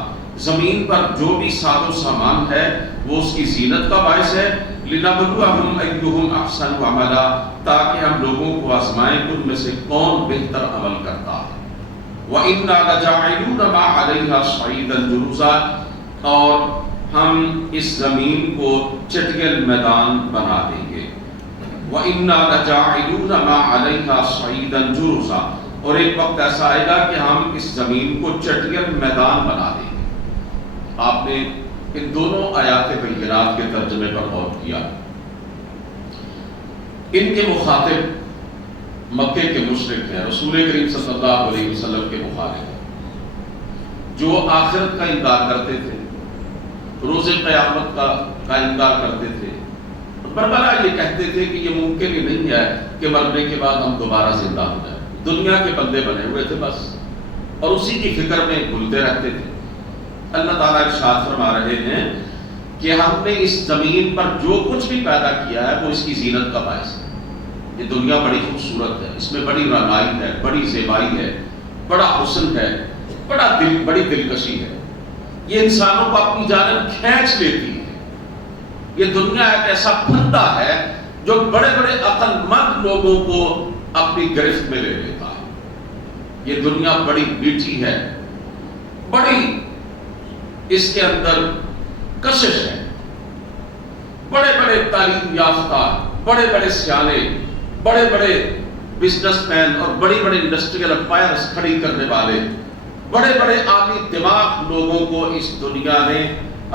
زمین پر جو بھی ساز و سامان ہے وہ اس کی زینت کا باعث ہے، لِنَبْلُوَهُمْ أَيُّهُمْ أَحْسَنُ عَمَلًا، تاکہ ہم لوگوں کو آزمائیں کہ ان میں سے کون بہتر عمل کرتا ہے۔ وَإِنَّا لَجَاعِلُونَ مَا عَلَيْهَا صَعِيدًا جُرُزًا، اور ہم اس زمین کو چٹگل میدان بنا دیں گے۔ وَإِنَّا لَجَاعِلُونَ مَا عَلَيْهَا صَعِيدًا جُرُزًا، اور ایک وقت ایسا آئے گا کہ ہم اس زمین کو چٹیل میدان بنا دیں گے۔ آپ نے ان دونوں آیات بینات کے ترجمے پر غور کیا۔ ان کے مخاطب مکے کے مشرک ہیں، رسول کریم صلی اللہ علیہ وسلم کے مخالف ہیں، جو آخرت کا انکار کرتے تھے، روز قیامت کا انکار کرتے تھے، بربلا یہ کہتے تھے کہ یہ ممکن ہی نہیں ہے کہ مرنے کے بعد ہم دوبارہ زندہ ہو جائیں، دنیا کے بندے بنے ہوئے تھے بس، اور اسی کی فکر میں گھلتے رہتے تھے۔ اللہ تعالیٰ ارشاد فرما رہے ہیں کہ ہم نے اس زمین پر جو کچھ بھی پیدا کیا ہے وہ اس کی زینت کا باعث ہے۔ یہ دنیا بڑی خوبصورت ہے، اس میں بڑی رنگائی ہے، بڑی زیبائی ہے، بڑا حسن ہے، بڑی دلکشی ہے، یہ انسانوں کو اپنی جانب کھینچ لیتی ہے۔ یہ دنیا ایک ایسا پھندا ہے جو بڑے بڑے عقل مند لوگوں کو اپنی گرفت میں لے لیتا ہے۔ یہ دنیا بڑی میٹھی ہے، بڑی اس کے اندر کشش ہے، بڑے بڑے تعلیم یافتہ، بڑے بڑے سیانے، بڑے بڑے بزنس مین اور بڑی بڑی انڈسٹریل امپائرز کھڑی کرنے والے، بڑے بڑے عالی دماغ لوگوں کو اس دنیا نے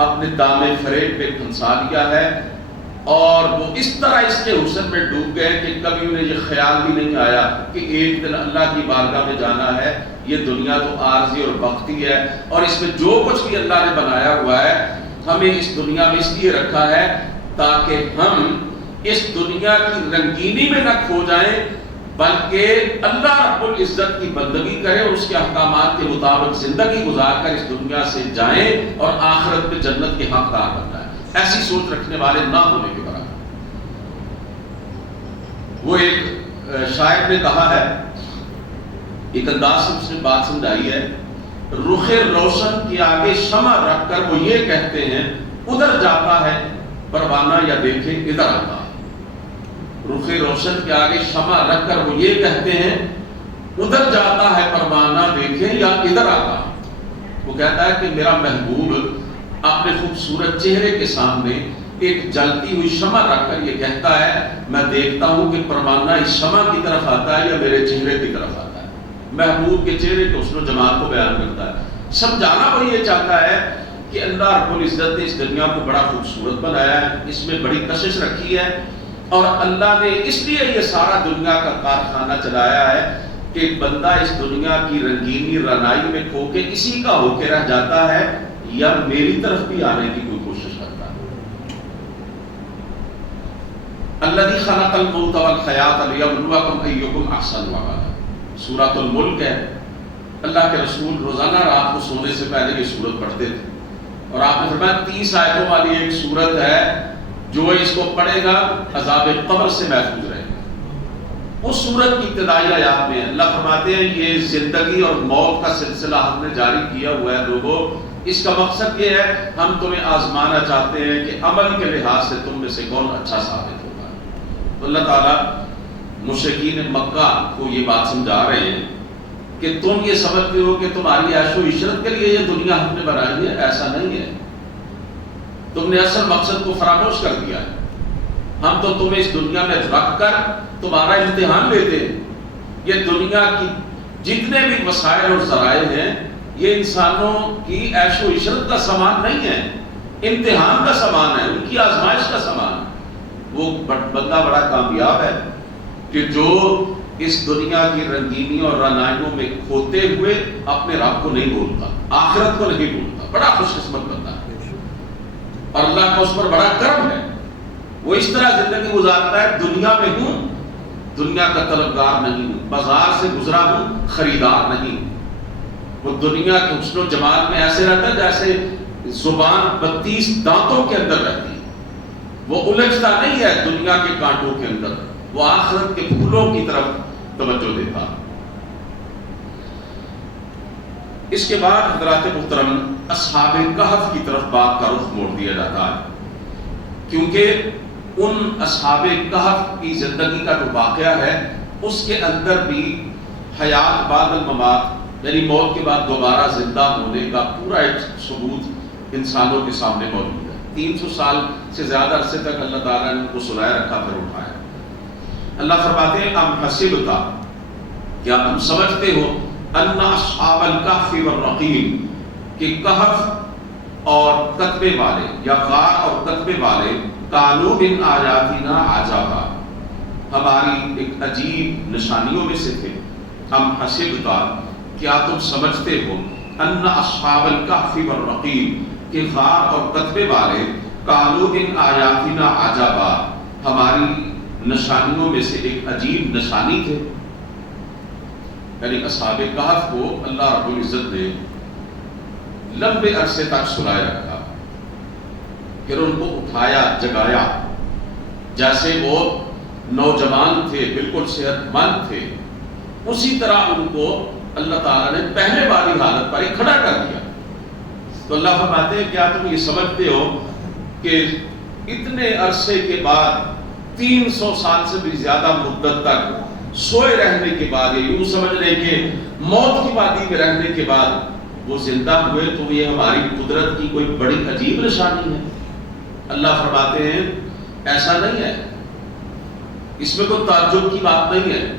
اپنے دامے فریب پہ پھنسا لیا ہے، اور وہ اس طرح اس کے حسن میں ڈوب گئے کہ کبھی انہیں یہ خیال بھی نہیں آیا کہ ایک دن اللہ کی بارگاہ میں جانا ہے۔ یہ دنیا تو عارضی اور وقتی ہے، اور اس میں جو کچھ بھی اللہ نے بنایا ہوا ہے ہمیں اس دنیا میں اس لیے رکھا ہے تاکہ ہم اس دنیا کی رنگینی میں نہ کھو جائیں، بلکہ اللہ رب العزت کی بندگی کریں اور اس کے احکامات کے مطابق زندگی گزار کر اس دنیا سے جائیں اور آخرت میں جنت کے حقدار بن جائیں۔ ایسی سوچ رکھنے والے نہ ہونے کے برابر۔ وہ ایک شاعر نے کہا ہے، ایک انداز سے اس نے بات سمجھائی ہے، رخ روشن کے آگے شمع رکھ کر وہ یہ کہتے ہیں ادھر جاتا ہے پروانہ یا دیکھے ادھر آتا ہے۔ رخ روشن کے آگے شمع رکھ کر وہ یہ کہتے ہیں ادھر جاتا ہے پروانہ دیکھیں یا ادھر آتا ہے۔ وہ کہتا ہے کہ میرا محبوب اپنے خوبصورت چہرے کے سامنے ایک جلتی ہوئی شمع رکھ کر یہ کہتا ہے میں دیکھتا ہوں کہ پروانہ اس شمع کی طرف آتا ہے یا میرے چہرے کی طرف آتا ہے۔ محبوب کے چہرے کے حسن و جمال کو بیان کرتا ہے۔ سمجھانا وہ یہ چاہتا ہے کہ اللہ رب العزت نے اس دنیا کو بڑا خوبصورت بنایا ہے، اس میں بڑی کشش رکھی ہے، اور اللہ نے اس لیے یہ سارا دنیا کا کارخانہ چلایا ہے کہ بندہ اس دنیا کی رنگینی رنائی میں کھو کے اسی کا ہو کے رہ جاتا ہے یا میری طرف بھی آنے کی کوئی کوشش کرتا ہے۔ الذی خلق الموت والحیات لیبلوکم ایکم احسن عملا، سورۃ الملک ہے۔ اللہ کے رسول روزانہ رات کو سونے سے پہلے یہ سورت پڑھتے تھے، اور آپ نے فرمایا 30 آیتوں والی ایک سورت ہے جو اس کو پڑھے گا عذاب قبر سے محفوظ رہے گا۔ اس سورت کی ابتدائی آیات میں اللہ فرماتے ہیں یہ زندگی اور موت کا سلسلہ ہم نے جاری کیا ہوا ہے لوگوں، اس کا مقصد یہ ہے ہم تمہیں آزمانا چاہتے ہیں کہ عمل کے لحاظ سے تم میں سے کون اچھا ثابت ہوگا۔ تو اللہ تعالیٰ مشرکین مکہ کو یہ بات سمجھا رہے ہیں کہ تم یہ سمجھتے ہو کہ تمہاری عیش و عشرت کے لیے یہ دنیا ہم نے بنائی ہے، ایسا نہیں ہے۔ تم نے اصل مقصد کو فراموش کر دیا ہے۔ ہم تو تمہیں اس دنیا میں رکھ کر تمہارا امتحان لیتے ہیں۔ یہ دنیا کی جتنے بھی وسائل اور ذرائع ہیں یہ انسانوں کی عیش و عشرت کا سامان نہیں ہے، امتحان کا سامان ہے، ان کی آزمائش کا سامان ہے۔ وہ بندہ بڑا کامیاب ہے کہ جو اس دنیا کی رنگینی اور رنائیوں میں کھوتے ہوئے اپنے رب کو نہیں بھولتا، آخرت کو نہیں بھولتا، بڑا خوش قسمت بندہ ہے، اور اللہ کا اس پر بڑا کرم ہے۔ وہ اس طرح زندگی گزارتا ہے دنیا میں ہوں، دنیا کا طلبگار نہیں ہوں، بازار سے گزرا ہوں، خریدار نہیں۔ وہ دنیا کے حسن و جمال میں ایسے رہتا ہے جیسے زبان 32 دانتوں کے اندر رہتی ہے۔ وہ الجھتا نہیں ہے دنیا کے کانٹوں کے اندر، وہ آخرت کے پھولوں کی طرف توجہ دیتا۔ اس کے بعد حضرات محترم اصحاب کہف کی طرف بات کا رخ موڑ دیا جاتا ہے، کیونکہ ان اصحاب کہف کی زندگی کا جو واقعہ ہے اس کے اندر بھی حیات بعد الممات، یعنی موت کے بعد دوبارہ زندہ ہونے کا پورا ایک ثبوت انسانوں کے سامنے موجود ہے۔ 300 سال سے زیادہ عرصے تک اللہ تعالیٰ نے ان کو سلائے رکھا، پھر اٹھایا۔ اللہ فرماتے ہیں ام حسبتا، کیا تم سمجھتے ہو ان اصحاب الکہف والرقیم کہ کہف اور کتبے والے یا غار اور کتبے والے کانوا من آیاتنا عجبا، ہماری ایک عجیب نشانیوں میں سے تھے. ام حسبتا، کیا تم سمجھتے ہو ان اصحاب الکہف والرقیم کہ غار اور کتبے والے کانوا من آیاتنا عجبا، ہماری نشانیوں میں سے ایک عجیب نشانی تھے. یعنی اصحاب کہف کو اللہ رب العزت نے لمبے عرصے تک سلائے رکھا، پھر ان کو اٹھایا جگایا. جیسے وہ نوجوان تھے، بالکل صحت مند تھے، اسی طرح ان کو اللہ تعالیٰ نے پہلے والی حالت پر ہی کھڑا کر دیا. تو اللہ فرماتے ہیں کیا تم یہ سمجھتے ہو کہ اتنے عرصے کے بعد 300 سال سے بھی زیادہ مدت تک سوئے رہنے کے بعد، یوں سمجھ لیں کہ موت کی وادی میں رہنے کے بعد وہ زندہ ہوئے، تو یہ ہماری قدرت کی کوئی بڑی عجیب نشانی ہے؟ اللہ فرماتے ہیں ایسا نہیں ہے، اس میں کوئی تعجب کی بات نہیں ہے.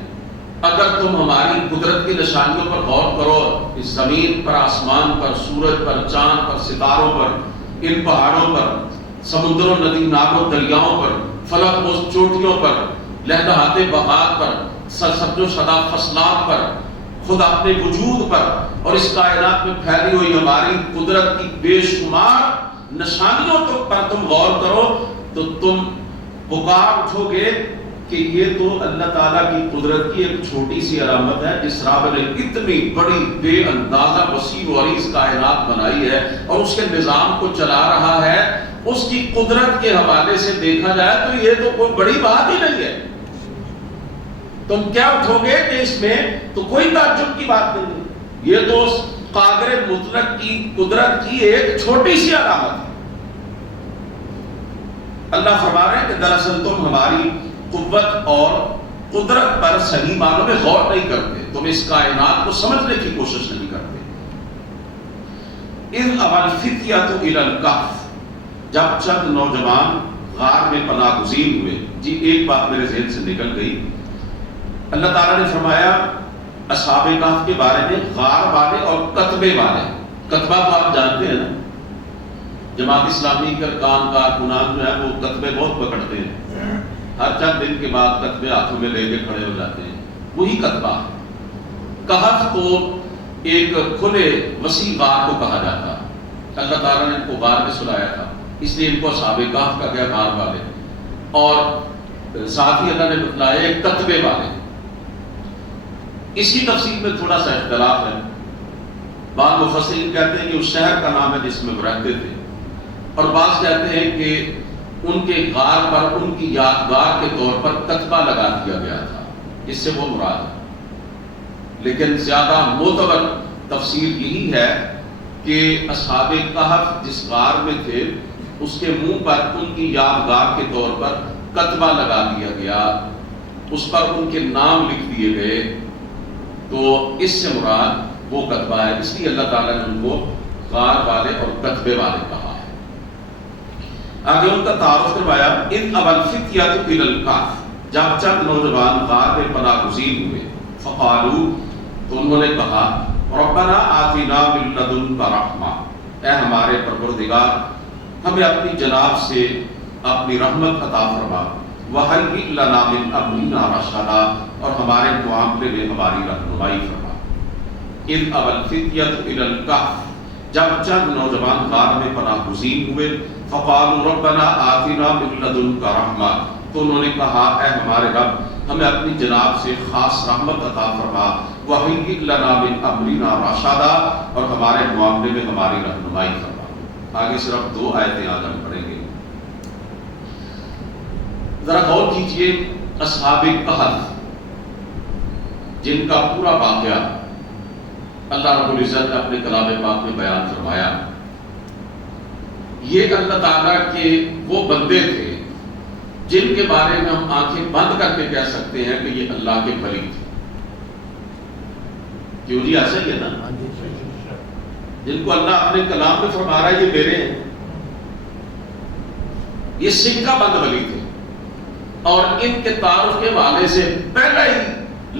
اگر تم ہماری قدرت کی نشانیوں پر غور کرو، اس زمین پر، آسمان پر، سورج پر، چاند پر، ستاروں پر، ان پہاڑوں پر، سمندروں، ندی نالوں، دریاؤں پر، فلک و چوٹیوں پر، لہلہاتے بہار پر، سرسبز و شاداب فصلات پر، خود اپنے وجود پر اور اس کائنات میں پھیلی ہوئی ہماری قدرت کی بے شمار نشانیوں پر تم غور کرو تو تم پکار اٹھو گے کہ یہ تو اللہ تعالیٰ کی قدرت کی ایک چھوٹی سی علامت ہے. جس رب نے اتنی بڑی بے اندازہ وسیع و عریض کائنات بنائی ہے اور اس کے نظام کو چلا رہا ہے، اس کی قدرت کے حوالے سے دیکھا جائے تو یہ تو کوئی بڑی بات ہی نہیں ہے. تم کیا اٹھو گے کہ اس میں تو کوئی تعجب کی بات نہیں ہے، یہ تو قادر مطلق کی قدرت کی ایک چھوٹی سی علامت ہے. اللہ فرما رہے ہیں کہ دراصل تم ہماری قوت اور قدرت پر صحیح معنوں میں غور نہیں کرتے، تم اس کائنات کو سمجھنے کی کوشش نہیں کرتے. اذ ابى الفتية الى الكهف، جب چند نوجوان غار میں پناہ گزین ہوئے. جی ایک بات میرے ذہن سے نکل گئی، اللہ تعالیٰ نے فرمایا اصحاب کہف کے بارے میں غار والے اور کتبے والے. کتبہ تو آپ جانتے ہیں نا، جماعت اسلامی کے ارکان کارکنان جو ہے وہ کتبے بہت پکڑتے ہیں، ہر چند دن کے بعد کتبے ہاتھوں میں لے کے کھڑے ہو جاتے ہیں، وہی کتبہ. کہف کو ایک کھلے وسیع غار کو کہا جاتا. اللہ تعالیٰ نے ان کو غار میں سلایا تھا، اس لیے ان کو اصحاب کہف کا گیا، غار والے. اور ساتھ ہی اللہ نے بتلایا کتبے والے. اس کی تفصیل میں تھوڑا سا اختلاف ہے. بعض مفسرین کہتے ہیں کہ اس شہر کا نام ہے جس میں وہ رہتے تھے، اور بعض کہتے ہیں کہ ان کے غار پر ان کی یادگار کے طور پر کتبہ لگا دیا گیا تھا، اس سے وہ مراد ہے. لیکن زیادہ معتبر تفسیر یہی ہے کہ اصحاب کہف جس غار میں تھے اس کے منہ پر ان کی یادگار کے طور پر کتبہ لگا دیا گیا، اس پر ان کے نام لکھ دیے گئے، تو اس سے مراد وہ کتبہ ہے. اس لیے اللہ تعالیٰ نے ان کو غار والے اور کتبے والے کہا ہے. آگے ان کا تعارف کروایا. اذ ابى الفتية الى الكهف، جب چند نوجوان غار میں پناہ گزین ہوئے. فقالوا، تو انہوں نے کہا ربنا آتنا من لدنک رحمہ، اے ہمارے پروردگار ہمیں اپنی جناب سے اپنی رحمت عطا فرما. وَهَيِّئْ لَنَا مِنْ أَمْرِنَا رَشَدًا، اور ہمارے معاملے میں ہماری رہنمائی فرما. اذ ابى الفتية الى الكهف، جب چند نوجوان غار میں پناہ گزین ہوئے. فقالوا ربنا آتنا من لدنک رحمہ، تو انہوں نے کہا اے ہمارے رب ہمیں اپنی جناب سے خاص رحمت عطا فرما. وَهَيِّئْ لَنَا مِنْ أَمْرِنَا رَشَدًا، اور ہمارے معاملے میں ہماری رہنمائی فرما. آگے صرف 2 آیتیں آج ہم پڑھیں گے. ذرا غور کیجئے، اصحاب کہف جن کا پورا واقعہ اللہ رب العزت نے اپنے کلام پاک میں بیان فرمایا، یہ اللہ تعالیٰ کے وہ بندے تھے جن کے بارے میں ہم آنکھیں بند کر کے کہہ سکتے ہیں کہ یہ اللہ کے ولی تھے. کیوں جی؟ ایسا ہی ہے نا، جن کو اللہ اپنے کلام میں فرما رہا ہے یہ میرے ہیں. یہ سکہ بند ولی تھے. اور ان کے تعارف کے حوالے سے پہلا ہی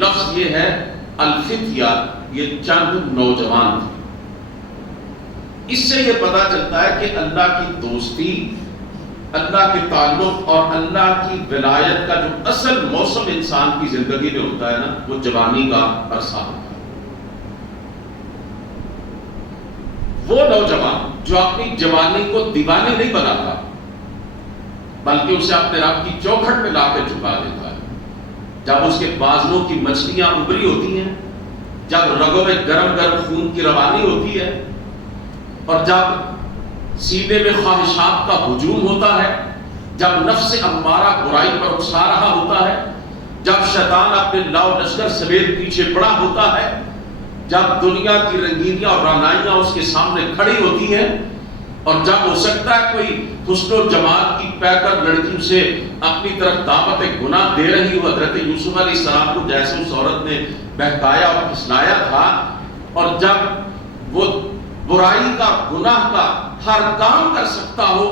لفظ یہ ہے الفتیہ، یہ چند نوجوان تھے۔ اس سے یہ پتا چلتا ہے کہ اللہ کی دوستی، اللہ کے تعلق اور اللہ کی ولایت کا جو اصل موسم انسان کی زندگی میں ہوتا ہے نا، وہ جوانی کا عرصہ ہوتا ہے۔ وہ نوجوان جو اپنی جوانی کو دیوانی نہیں بناتا بلکہ اسے اپنے رب کی چوکھٹ میں لا کے جھکا دیتا ہے، جب اس کے بازوؤں کی مچھلیاں ابری ہوتی ہیں، جب رگوں میں گرم گرم خون کی روانی ہوتی ہے، اور جب سینے میں خواہشات کا ہجوم ہوتا ہے، جب نفس امارہ برائی پر اکسا رہا ہوتا ہے، جب شیطان اپنے لاؤ لشکر سمیت پیچھے پڑا ہوتا ہے، جب دنیا کی رنگینیاں اور رعنائیاں اس کے سامنے کھڑی ہوتی ہیں، اور جب ہو سکتا ہے کوئی حسن و جمال کی پیکر لڑکی سے اپنی طرف دعوت گناہ دے رہی ہو، حضرت یوسف علیہ السلام کو جیسے اس عورت نے بہکایا اور پھسلایا تھا، اور جب وہ برائی کا گناہ کا ہر کام کر سکتا ہو،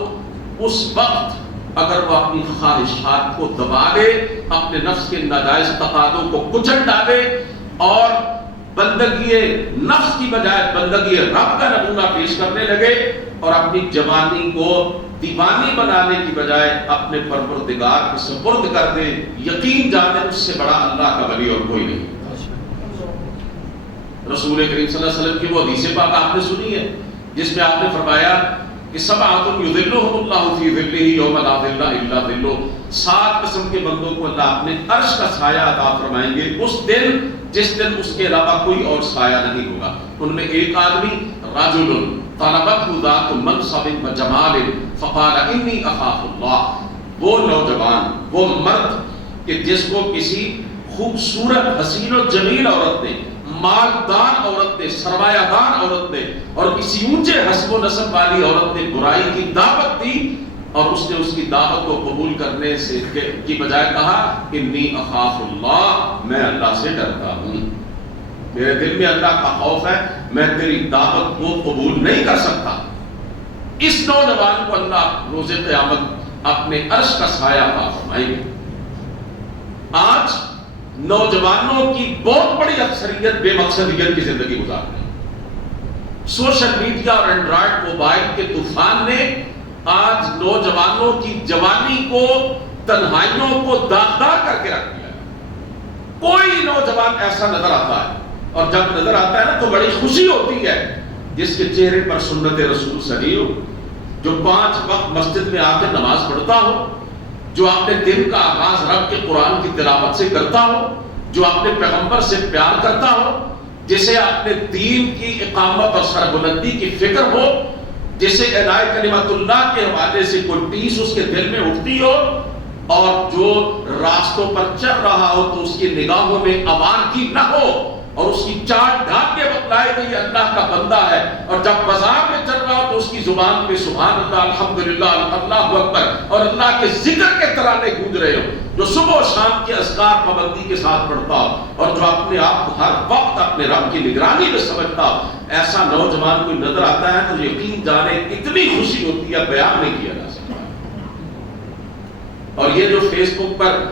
اس وقت اگر وہ اپنی خواہشات کو دبا لے، اپنے نفس کے ناجائز تقاضوں کو کچل ڈالے اور بندگی نفس کی بجائے بندگی رب کا نمونہ پیش کرنے لگے، اور اپنی جوانی کو دیوانی بنانے کی بجائے اپنے پروردگار کے سپرد کر دے، یقین جانے اس سے بڑا اللہ کا ولی اور کوئی نہیں۔ رسول کریم صلی اللہ علیہ وسلم کی وہ حدیث پاک آپ نے سنی ہے جس میں آپ نے فرمایا کہ سبعۃ یظلھم اللہ فی ظلہ یوم لا ظل الا ظلہ، 7 قسم کے بندوں کو اللہ اپنے عرش کا سایہ عطا فرمائیں گے اس دن جس دن اس کے علاوہ کوئی اور سایہ نہیں ہوگا۔ ان میں ایک آدمی رجل طلبته ذات منصب وجمال فقال انی اخاف اللہ، وہ نوجوان، وہ مرد کہ جس کو کسی خوبصورت حسین و جمیل عورت نے، مالدار عورت نے، سرمایہ دار عورت نے اور کسی اونچے حسب و نسب والی عورت نے برائی کی دعوت دی، اور اس نے اس کی دعوت کو قبول کرنے سے کی بجائے کہا انی اخاف اللہ، میں اللہ سے ڈرتا ہوں، میرے دل میں اللہ کا خوف ہے، میں تیری دعوت کو قبول نہیں کر سکتا۔ اس نوجوان کو اللہ روز قیامت اپنے عرش کا سایہ عطا فرمائیں گے۔ آج نوجوانوں کی بہت بڑی اکثریت بے مقصدیت کی زندگی گزار رہی ہے۔ سوشل میڈیا اور اینڈرائڈ موبائل کے طوفان نے آج نوجوانوں کی جوانی کو، تنہائیوں کو داغدار کر کے رکھ دیا ہے۔ کوئی نوجوان ایسا نظر آتا ہے، اور جب نظر آتا ہے نا تو بڑی خوشی ہوتی ہے، جس کے چہرے پر سنت رسول صحیح ہو، جو 5 وقت مسجد میں آ کے نماز پڑھتا ہو، جو اپنے دن کا آغاز رب کے قرآن کی تلاوت سے کرتا ہو، جو اپنے پیغمبر سے پیار کرتا ہو، جسے اپنے دین کی اقامت اور سربلندی کی فکر ہو، جسے اعلاء کلمت اللہ کے حوالے سے کوئی ٹیس اس کے دل میں اٹھتی ہو، اور جو راستوں پر چل رہا ہو تو اس کی نگاہوں میں آوارگی نہ ہو، اور اس کی چاٹ ڈھانپ کے بتلائے کہ یہ اللہ کا بندہ ہے، اور جب بازار میں چل رہا ہو تو اس کی زبان پہ سبحان اللہ، الحمدللہ، اللہ اکبر اور اللہ کے ذکر کے ترانے گونج رہے ہو، جو صبح و شام کے اذکار پابندی کے ساتھ پڑھتا ہو، اور جو اپنے آپ کو ہر وقت اپنے رب کی نگرانی میں سمجھتا ہو، ایسا نوجوان کوئی نظر آتا ہے تو یقین جانے اتنی خوشی ہوتی ہے بیان نہیں کیا جا سکتا۔ اور یہ جو فیس بک پر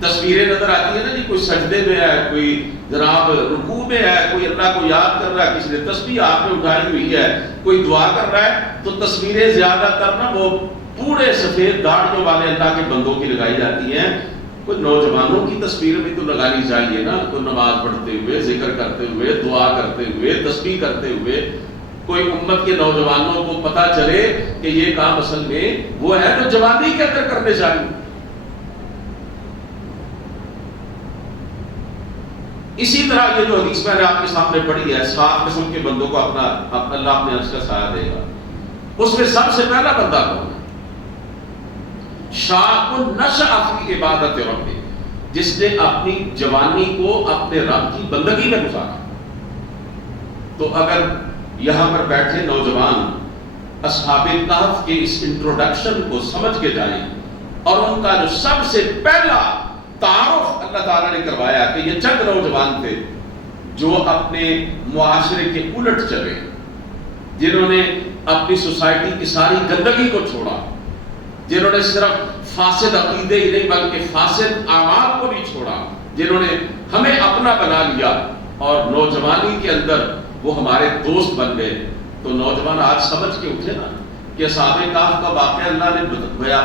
تصویریں نظر آتی ہیں نا جی، کوئی سجدے میں ہے، کوئی جناب رکوع میں ہے، کوئی اللہ کو یاد کر رہا ہے، کسی نے تسبیح آپ نے اٹھائی ہوئی ہے، کوئی دعا کر رہا ہے، تو تصویریں زیادہ تر نا وہ پورے سفید داڑھیوں والے اللہ کے بندوں کی لگائی جاتی ہیں۔ کوئی نوجوانوں کی تصویریں بھی تو لگانی چاہیے نا، کوئی نماز پڑھتے ہوئے، ذکر کرتے ہوئے، دعا کرتے ہوئے، تسبیح کرتے ہوئے، کوئی امت کے نوجوانوں کو پتہ چلے کہ یہ کام اصل میں وہ ہے تو جوانی کے اندر کرنے چاہیے۔ اسی طرح یہ جو حدیث میں نے آپ کے سامنے پڑھی ہے، 7 قسم کے بندوں کو اللہ اپنے عرش کا سایہ دے گا، اس میں سب سے پہلا بندہ کون ہے؟ شاب نشأ فی عبادت ربہ، جس نے اپنی جوانی کو اپنے رب کی بندگی میں گزارا۔ تو اگر یہاں پر بیٹھے نوجوان اصحاب کہف کے اس انٹروڈکشن کو سمجھ کے جائیں، اور ان کا جو سب سے پہلا تعارف اللہ تعالیٰ نے کروایا کہ یہ چند نوجوان تھے جو اپنے معاشرے کے الٹ چلے، جنہوں نے اپنی سوسائٹی کی ساری گندگی کو چھوڑا، جنہوں نے صرف فاسد عقیدے ہی نہیں بلکہ فاسد اعمال کو بھی چھوڑا، جنہوں نے ہمیں اپنا بنا لیا اور نوجوانی کے اندر وہ ہمارے دوست بن گئے۔ تو نوجوان آج سمجھ کے اٹھے نا کہ اصحاب کہف کا واقعہ اللہ نے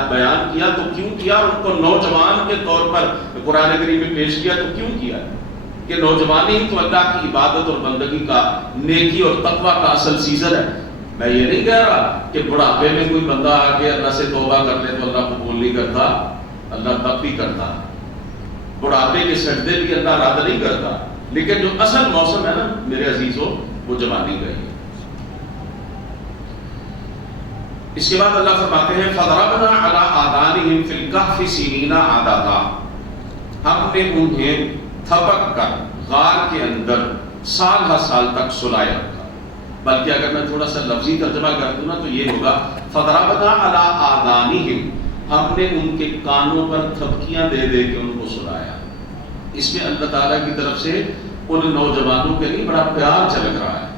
بیان کیا تو کیوں کیا، اور ان کو نوجوان کے طور پر قرآن کریم میں پیش کیا تو کیوں کیا، کہ نوجوانی ہی تو اللہ کی عبادت اور بندگی کا، نیکی اور تقوی کا اصل سیزن ہے۔ میں یہ نہیں کہہ رہا کہ بڑھاپے میں کوئی بندہ آ کے اللہ سے توبہ کر لے تو اللہ قبول نہیں کرتا، اللہ تب بھی کرتا، بڑھاپے کے سجدے بھی اللہ رد نہیں کرتا، لیکن جو اصل موسم ہے نا میرے عزیزوں وہ جوانی کا ہی ہے۔ اس کے بعد اللہ فرماتے ہیں فَضَرَبْنَا عَلَىٰ آذَانِهِمْ فِي الْكَهْفِ سِنِينَ عَدَدًا، ہم نے انہیں تھپک کر غار کے اندر سال ہر سال تک سلائے رکھا۔ بلکہ اگر میں تھوڑا سا لفظی ترجمہ کر دوں نا تو یہ ہوگا فَضَرَبْنَا عَلَىٰ آذَانِهِمْ، ہم نے ان کے کانوں پر تھپکیاں دے دے کے ان کو سلایا۔ اس میں اللہ تعالیٰ کی طرف سے ان نوجوانوں کے لیے بڑا پیار جھلک رہا ہے۔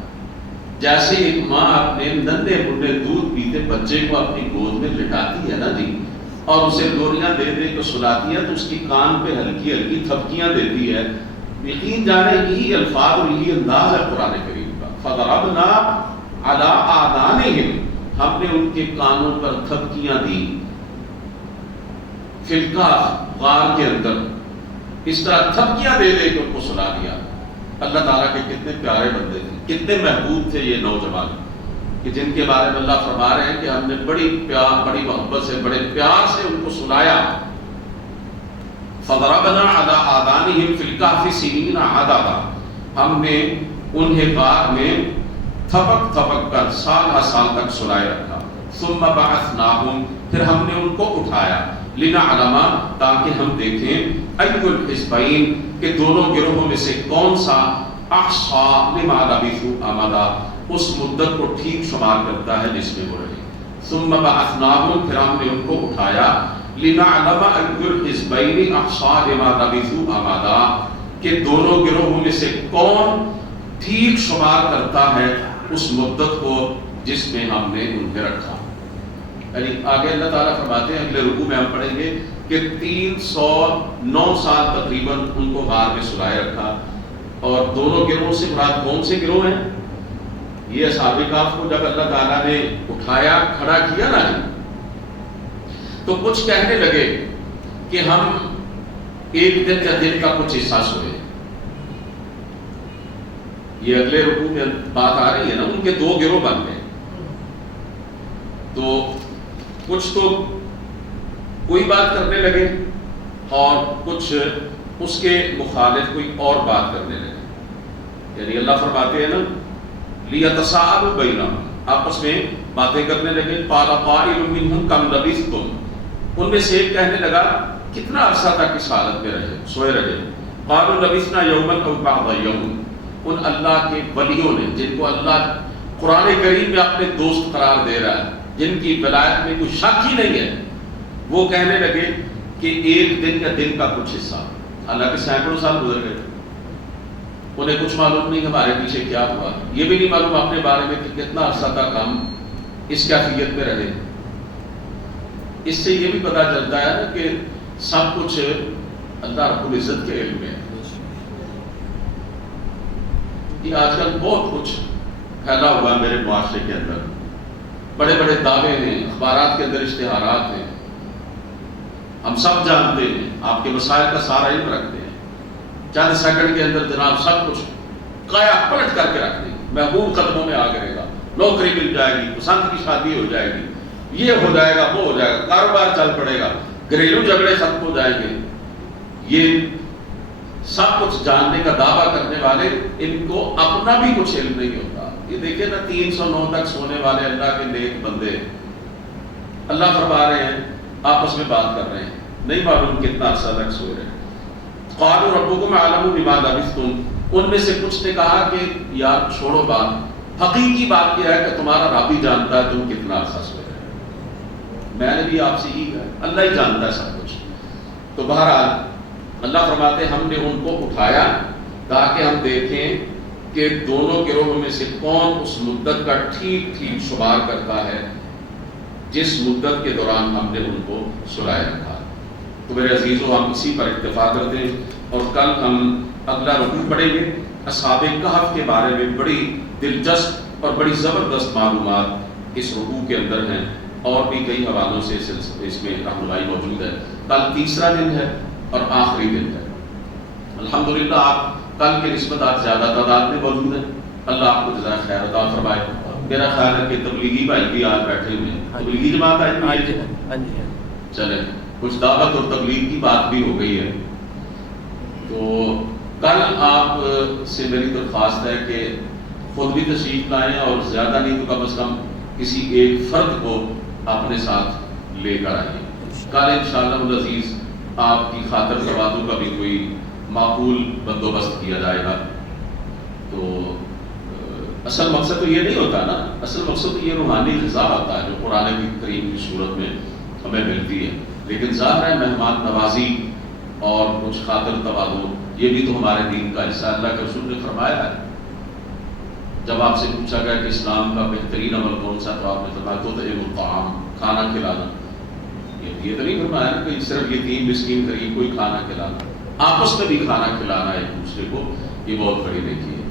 جیسے ایک ماں اپنے ننھے بڈھے دودھ پیتے بچے کو اپنی گود میں لٹاتی ہے نا جی، اور اسے لوریاں دے دے کے سلاتی ہے تو اس کی کان پہ ہلکی ہلکی تھپکیاں دیتی ہے۔ یقین جانے یہی الفاظ اور یہی انداز ہے قرآن کریم کا، فَضَرَبْنَا عَلَىٰ آذَانِهِمْ، ہم نے ان کے کانوں پر تھپکیاں دی، فِي الْكَهْفِ، غار کے اندر، اس طرح تھپکیاں دے دے کے ان کو سلا دیا۔ اللہ تعالیٰ کے کتنے پیارے بندے تھے، کتنے محبوب تھے یہ نوجوان، کہ جن کے بارے میں اللہ فرما رہے ہیں کہ ہم نے بڑی محبت سے، بڑے پیار سے ان کو سلایا۔ فَضَرَبْنَا عَلَىٰ آذَانِهِمْ فِي الْكَهْفِ سِنِينَ عَدَدًا، ہم نے انہیں غار میں تھپک تھپک کر سال ہر سال تک سلائے رکھا۔ ثُمَّ بَعَثْنَاهُمْ، پھر ہم نے ان کو اٹھایا، لِنَعْلَمَ، تاکہ ہم دیکھیں، أَيُّ الْحِزْبَيْنِ، کہ دونوں گروہوں میں سے کون سا احصیٰ لما لبثوا امدا، اس مدت کو ٹھیک شمار کرتا ہے جس میں وہ رہے۔ ثم بعثناهم، پھر ہم نے ان کو اٹھایا، لنعلم أي الحزبين احصیٰ لما لبثوا امدا، کہ دونوں گروہوں میں سے کون ٹھیک شمار کرتا ہے اس مدت کو جس میں ہم نے انہیں رکھا۔ یعنی آگے اللہ تعالیٰ فرماتے ہیں، اگلے رکوع میں ہم پڑھیں گے کہ 309 سال تقریباً ان کو غار میں سلائے رکھا، اور دونوں گروہوں سے مراد کون سے گروہ ہیں؟ یہ اصحاب کہف کو جب اللہ تعالیٰ نے اٹھایا، کھڑا کیا نا تو کچھ کہنے لگے کہ ہم ایک دن یا دن کا کچھ حصہ سوئے۔ یہ اگلے رکوع میں بات آ رہی ہے نا، ان کے دو گروہ بن گئے، تو کچھ تو کوئی بات کرنے لگے اور کچھ اس کے مخالف کوئی اور بات کرنے لگے۔ یعنی اللہ فرماتے ہیں نا لِيَتَسَاءَلُوا بَيْنَهُمْ، آپس میں باتیں کرنے لگے۔ قَالَ قَائِلٌ مِّنْهُمْ كَمْ لَبِثْتُمْ، ان میں سے ایک کہنے لگا کتنا عرصہ تک اس حالت میں رہے، سوئے رہے۔ قَالُوا لَبِثْنَا يَوْمًا أَوْ بَعْضَ يَوْمٍ، ان اللہ کے ولیوں نے، جن کو اللہ قرآن کریم میں اپنے دوست قرار دے رہا ہے، جن کی ولایت میں کوئی شک ہی نہیں ہے، وہ کہنے لگے کہ ایک دن یا دن کا کچھ حصہ۔ حالانکہ سینکڑوں سال گزر گئے، انہیں کچھ معلوم نہیں ہمارے پیچھے کیا ہوا، یہ بھی نہیں معلوم اپنے بارے میں کہ کتنا عرصہ تک ہم اس کیفیت میں رہے۔ اس سے یہ بھی پتہ چلتا ہے نا کہ سب کچھ اللہ رب العزت کے علم میں ہے۔ یہ آج کل بہت کچھ پھیلا ہوا ہے میرے معاشرے کے اندر، بڑے بڑے دعوے ہیں، اخبارات کے اندر اشتہارات ہیں، ہم سب جانتے ہیں، آپ کے مسائل کا سارا علم رکھتے ہیں، چند سیکنڈ کے اندر جناب سب کچھ قایا پلٹ کر کے رکھ دیں، محبوب قدموں میں آ کرے گا، نوکری مل جائے گی، پسند کی شادی ہو جائے گی، یہ ہو جائے گا، وہ ہو جائے گا، کاروبار چل پڑے گا، گھریلو جھگڑے ختم ہو جائیں گے۔ یہ سب کچھ جاننے کا دعویٰ کرنے والے، ان کو اپنا بھی کچھ علم نہیں ہوتا۔ یہ دیکھیں نا 309 تک سونے والے اللہ کے نیک بندے، اللہ فرما رہے ہیں آپس میں بات کر رہے ہیں، نہیں معلوم کتنا عرصہ تک سو رہے ہیں۔ قالوا ربكم اعلم بما لبثتم، ان میں سے کچھ نے کہا کہ یار چھوڑو بات، حقیقی بات یہ ہے کہ تمہارا رب ہی جانتا ہے تم کتنا عرصہ سوئے رہے، میں نے بھی آپ سے یہی کہا، اللہ ہی جانتا ہے سب کچھ۔ تو بہرحال اللہ فرماتے ہم نے ان کو اٹھایا تاکہ ہم دیکھیں کہ دونوں گروہوں میں سے کون اس مدت کا ٹھیک ٹھیک شمار کرتا ہے جس مدت کے دوران ہم نے ان کو سلائے رکھا۔ تو میرے عزیزوں، ہم اسی پر اکتفا کرتے ہیں، اور کل ہم اگلا رکوع پڑھیں گے۔ اصحاب کہف کے بارے میں بڑی دلچسپ اور بڑی زبردست معلومات اس رکوع کے اندر ہیں، اور بھی کئی حوالوں سے اس میں رہنمائی موجود ہے۔ کل تیسرا دن ہے اور آخری دن ہے۔ الحمدللہ آپ کل کے نسبت آج زیادہ تعداد میں موجود ہیں، اللہ آپ کو جزائے خیر عطا فرمائے۔ میرا خیال ہے کہ تبلیغی بھائی بھی آج بیٹھے ہوئے ہیں، تبلیغی جماعت آئی ہوئی ہے، چلیں کچھ دعوت اور تبلیغ کی بات بھی ہو گئی ہے۔ تو کل آپ سے میری درخواست ہے کہ خود بھی تشریف لائیں، اور زیادہ نہیں تو کم از کم کسی ایک فرد کو اپنے ساتھ لے کر آئیے۔ کل انشاءاللہ العزیز آپ کی خاطر تواضع کا بھی کوئی معقول بندوبست کیا جائے گا۔ تو اصل مقصد تو یہ نہیں ہوتا نا، اصل مقصد تو یہ روحانی غذا ہوتا ہے جو قرآن کریم کی صورت میں ہمیں ملتی ہے، لیکن ظاہر ہے مہمان نوازی اور کچھ خاطر تواضع یہ بھی تو ہمارے دین کا حصہ اللہ کے رسول نے فرمایا ہے۔ جب آپ سے پوچھا گیا کہ اسلام کا بہترین عمل کون سا، تو آپ نے فرمایا تطعم الطعام، کھانا کھلانا۔ یہ تو نہیں فرمایا کہ صرف یتیم مسکین غریب کو ہی کھانا کھلانا، آپس میں بھی کھانا کھلانا ایک دوسرے کو، یہ بہت بڑی نیکی ہے۔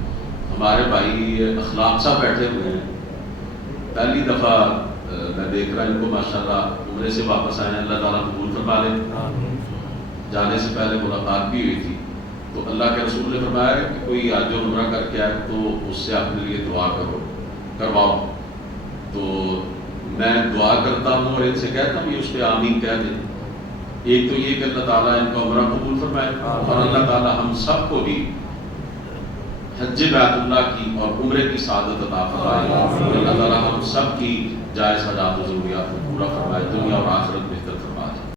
ہمارے بھائی اخلاق صاحب بیٹھے ہوئے ہیں، پہلی دفعہ میں دیکھ رہا ہوں ان کو، ماشاءاللہ عمرے سے واپس آئے ہیں، اللہ تعالیٰ قبول فرما لے۔ جانے سے پہلے ملاقات بھی ہوئی تھی، تو اللہ کے رسول نے فرمایا کہ کوئی آج جو عمرہ کر کے آئے تو اس سے اپنے لیے دعا کرواؤ۔ تو میں دعا کرتا ہوں اور ان سے کہتا ہوں یہ اس پہ آمین کہہ دیں۔ ایک تو یہ کہ اللہ تعالیٰ ان کا عمرہ قبول فرمائے، اور اللہ تعالیٰ ہم سب کو بھی حج بیت اللہ کی اور عمرے کی سعادت عطا فرمائے، اور اللہ تعالیٰ ہم سب کی جائز حاجات و ضروریات کو پورا فرمائے، دنیا اور آخرت میں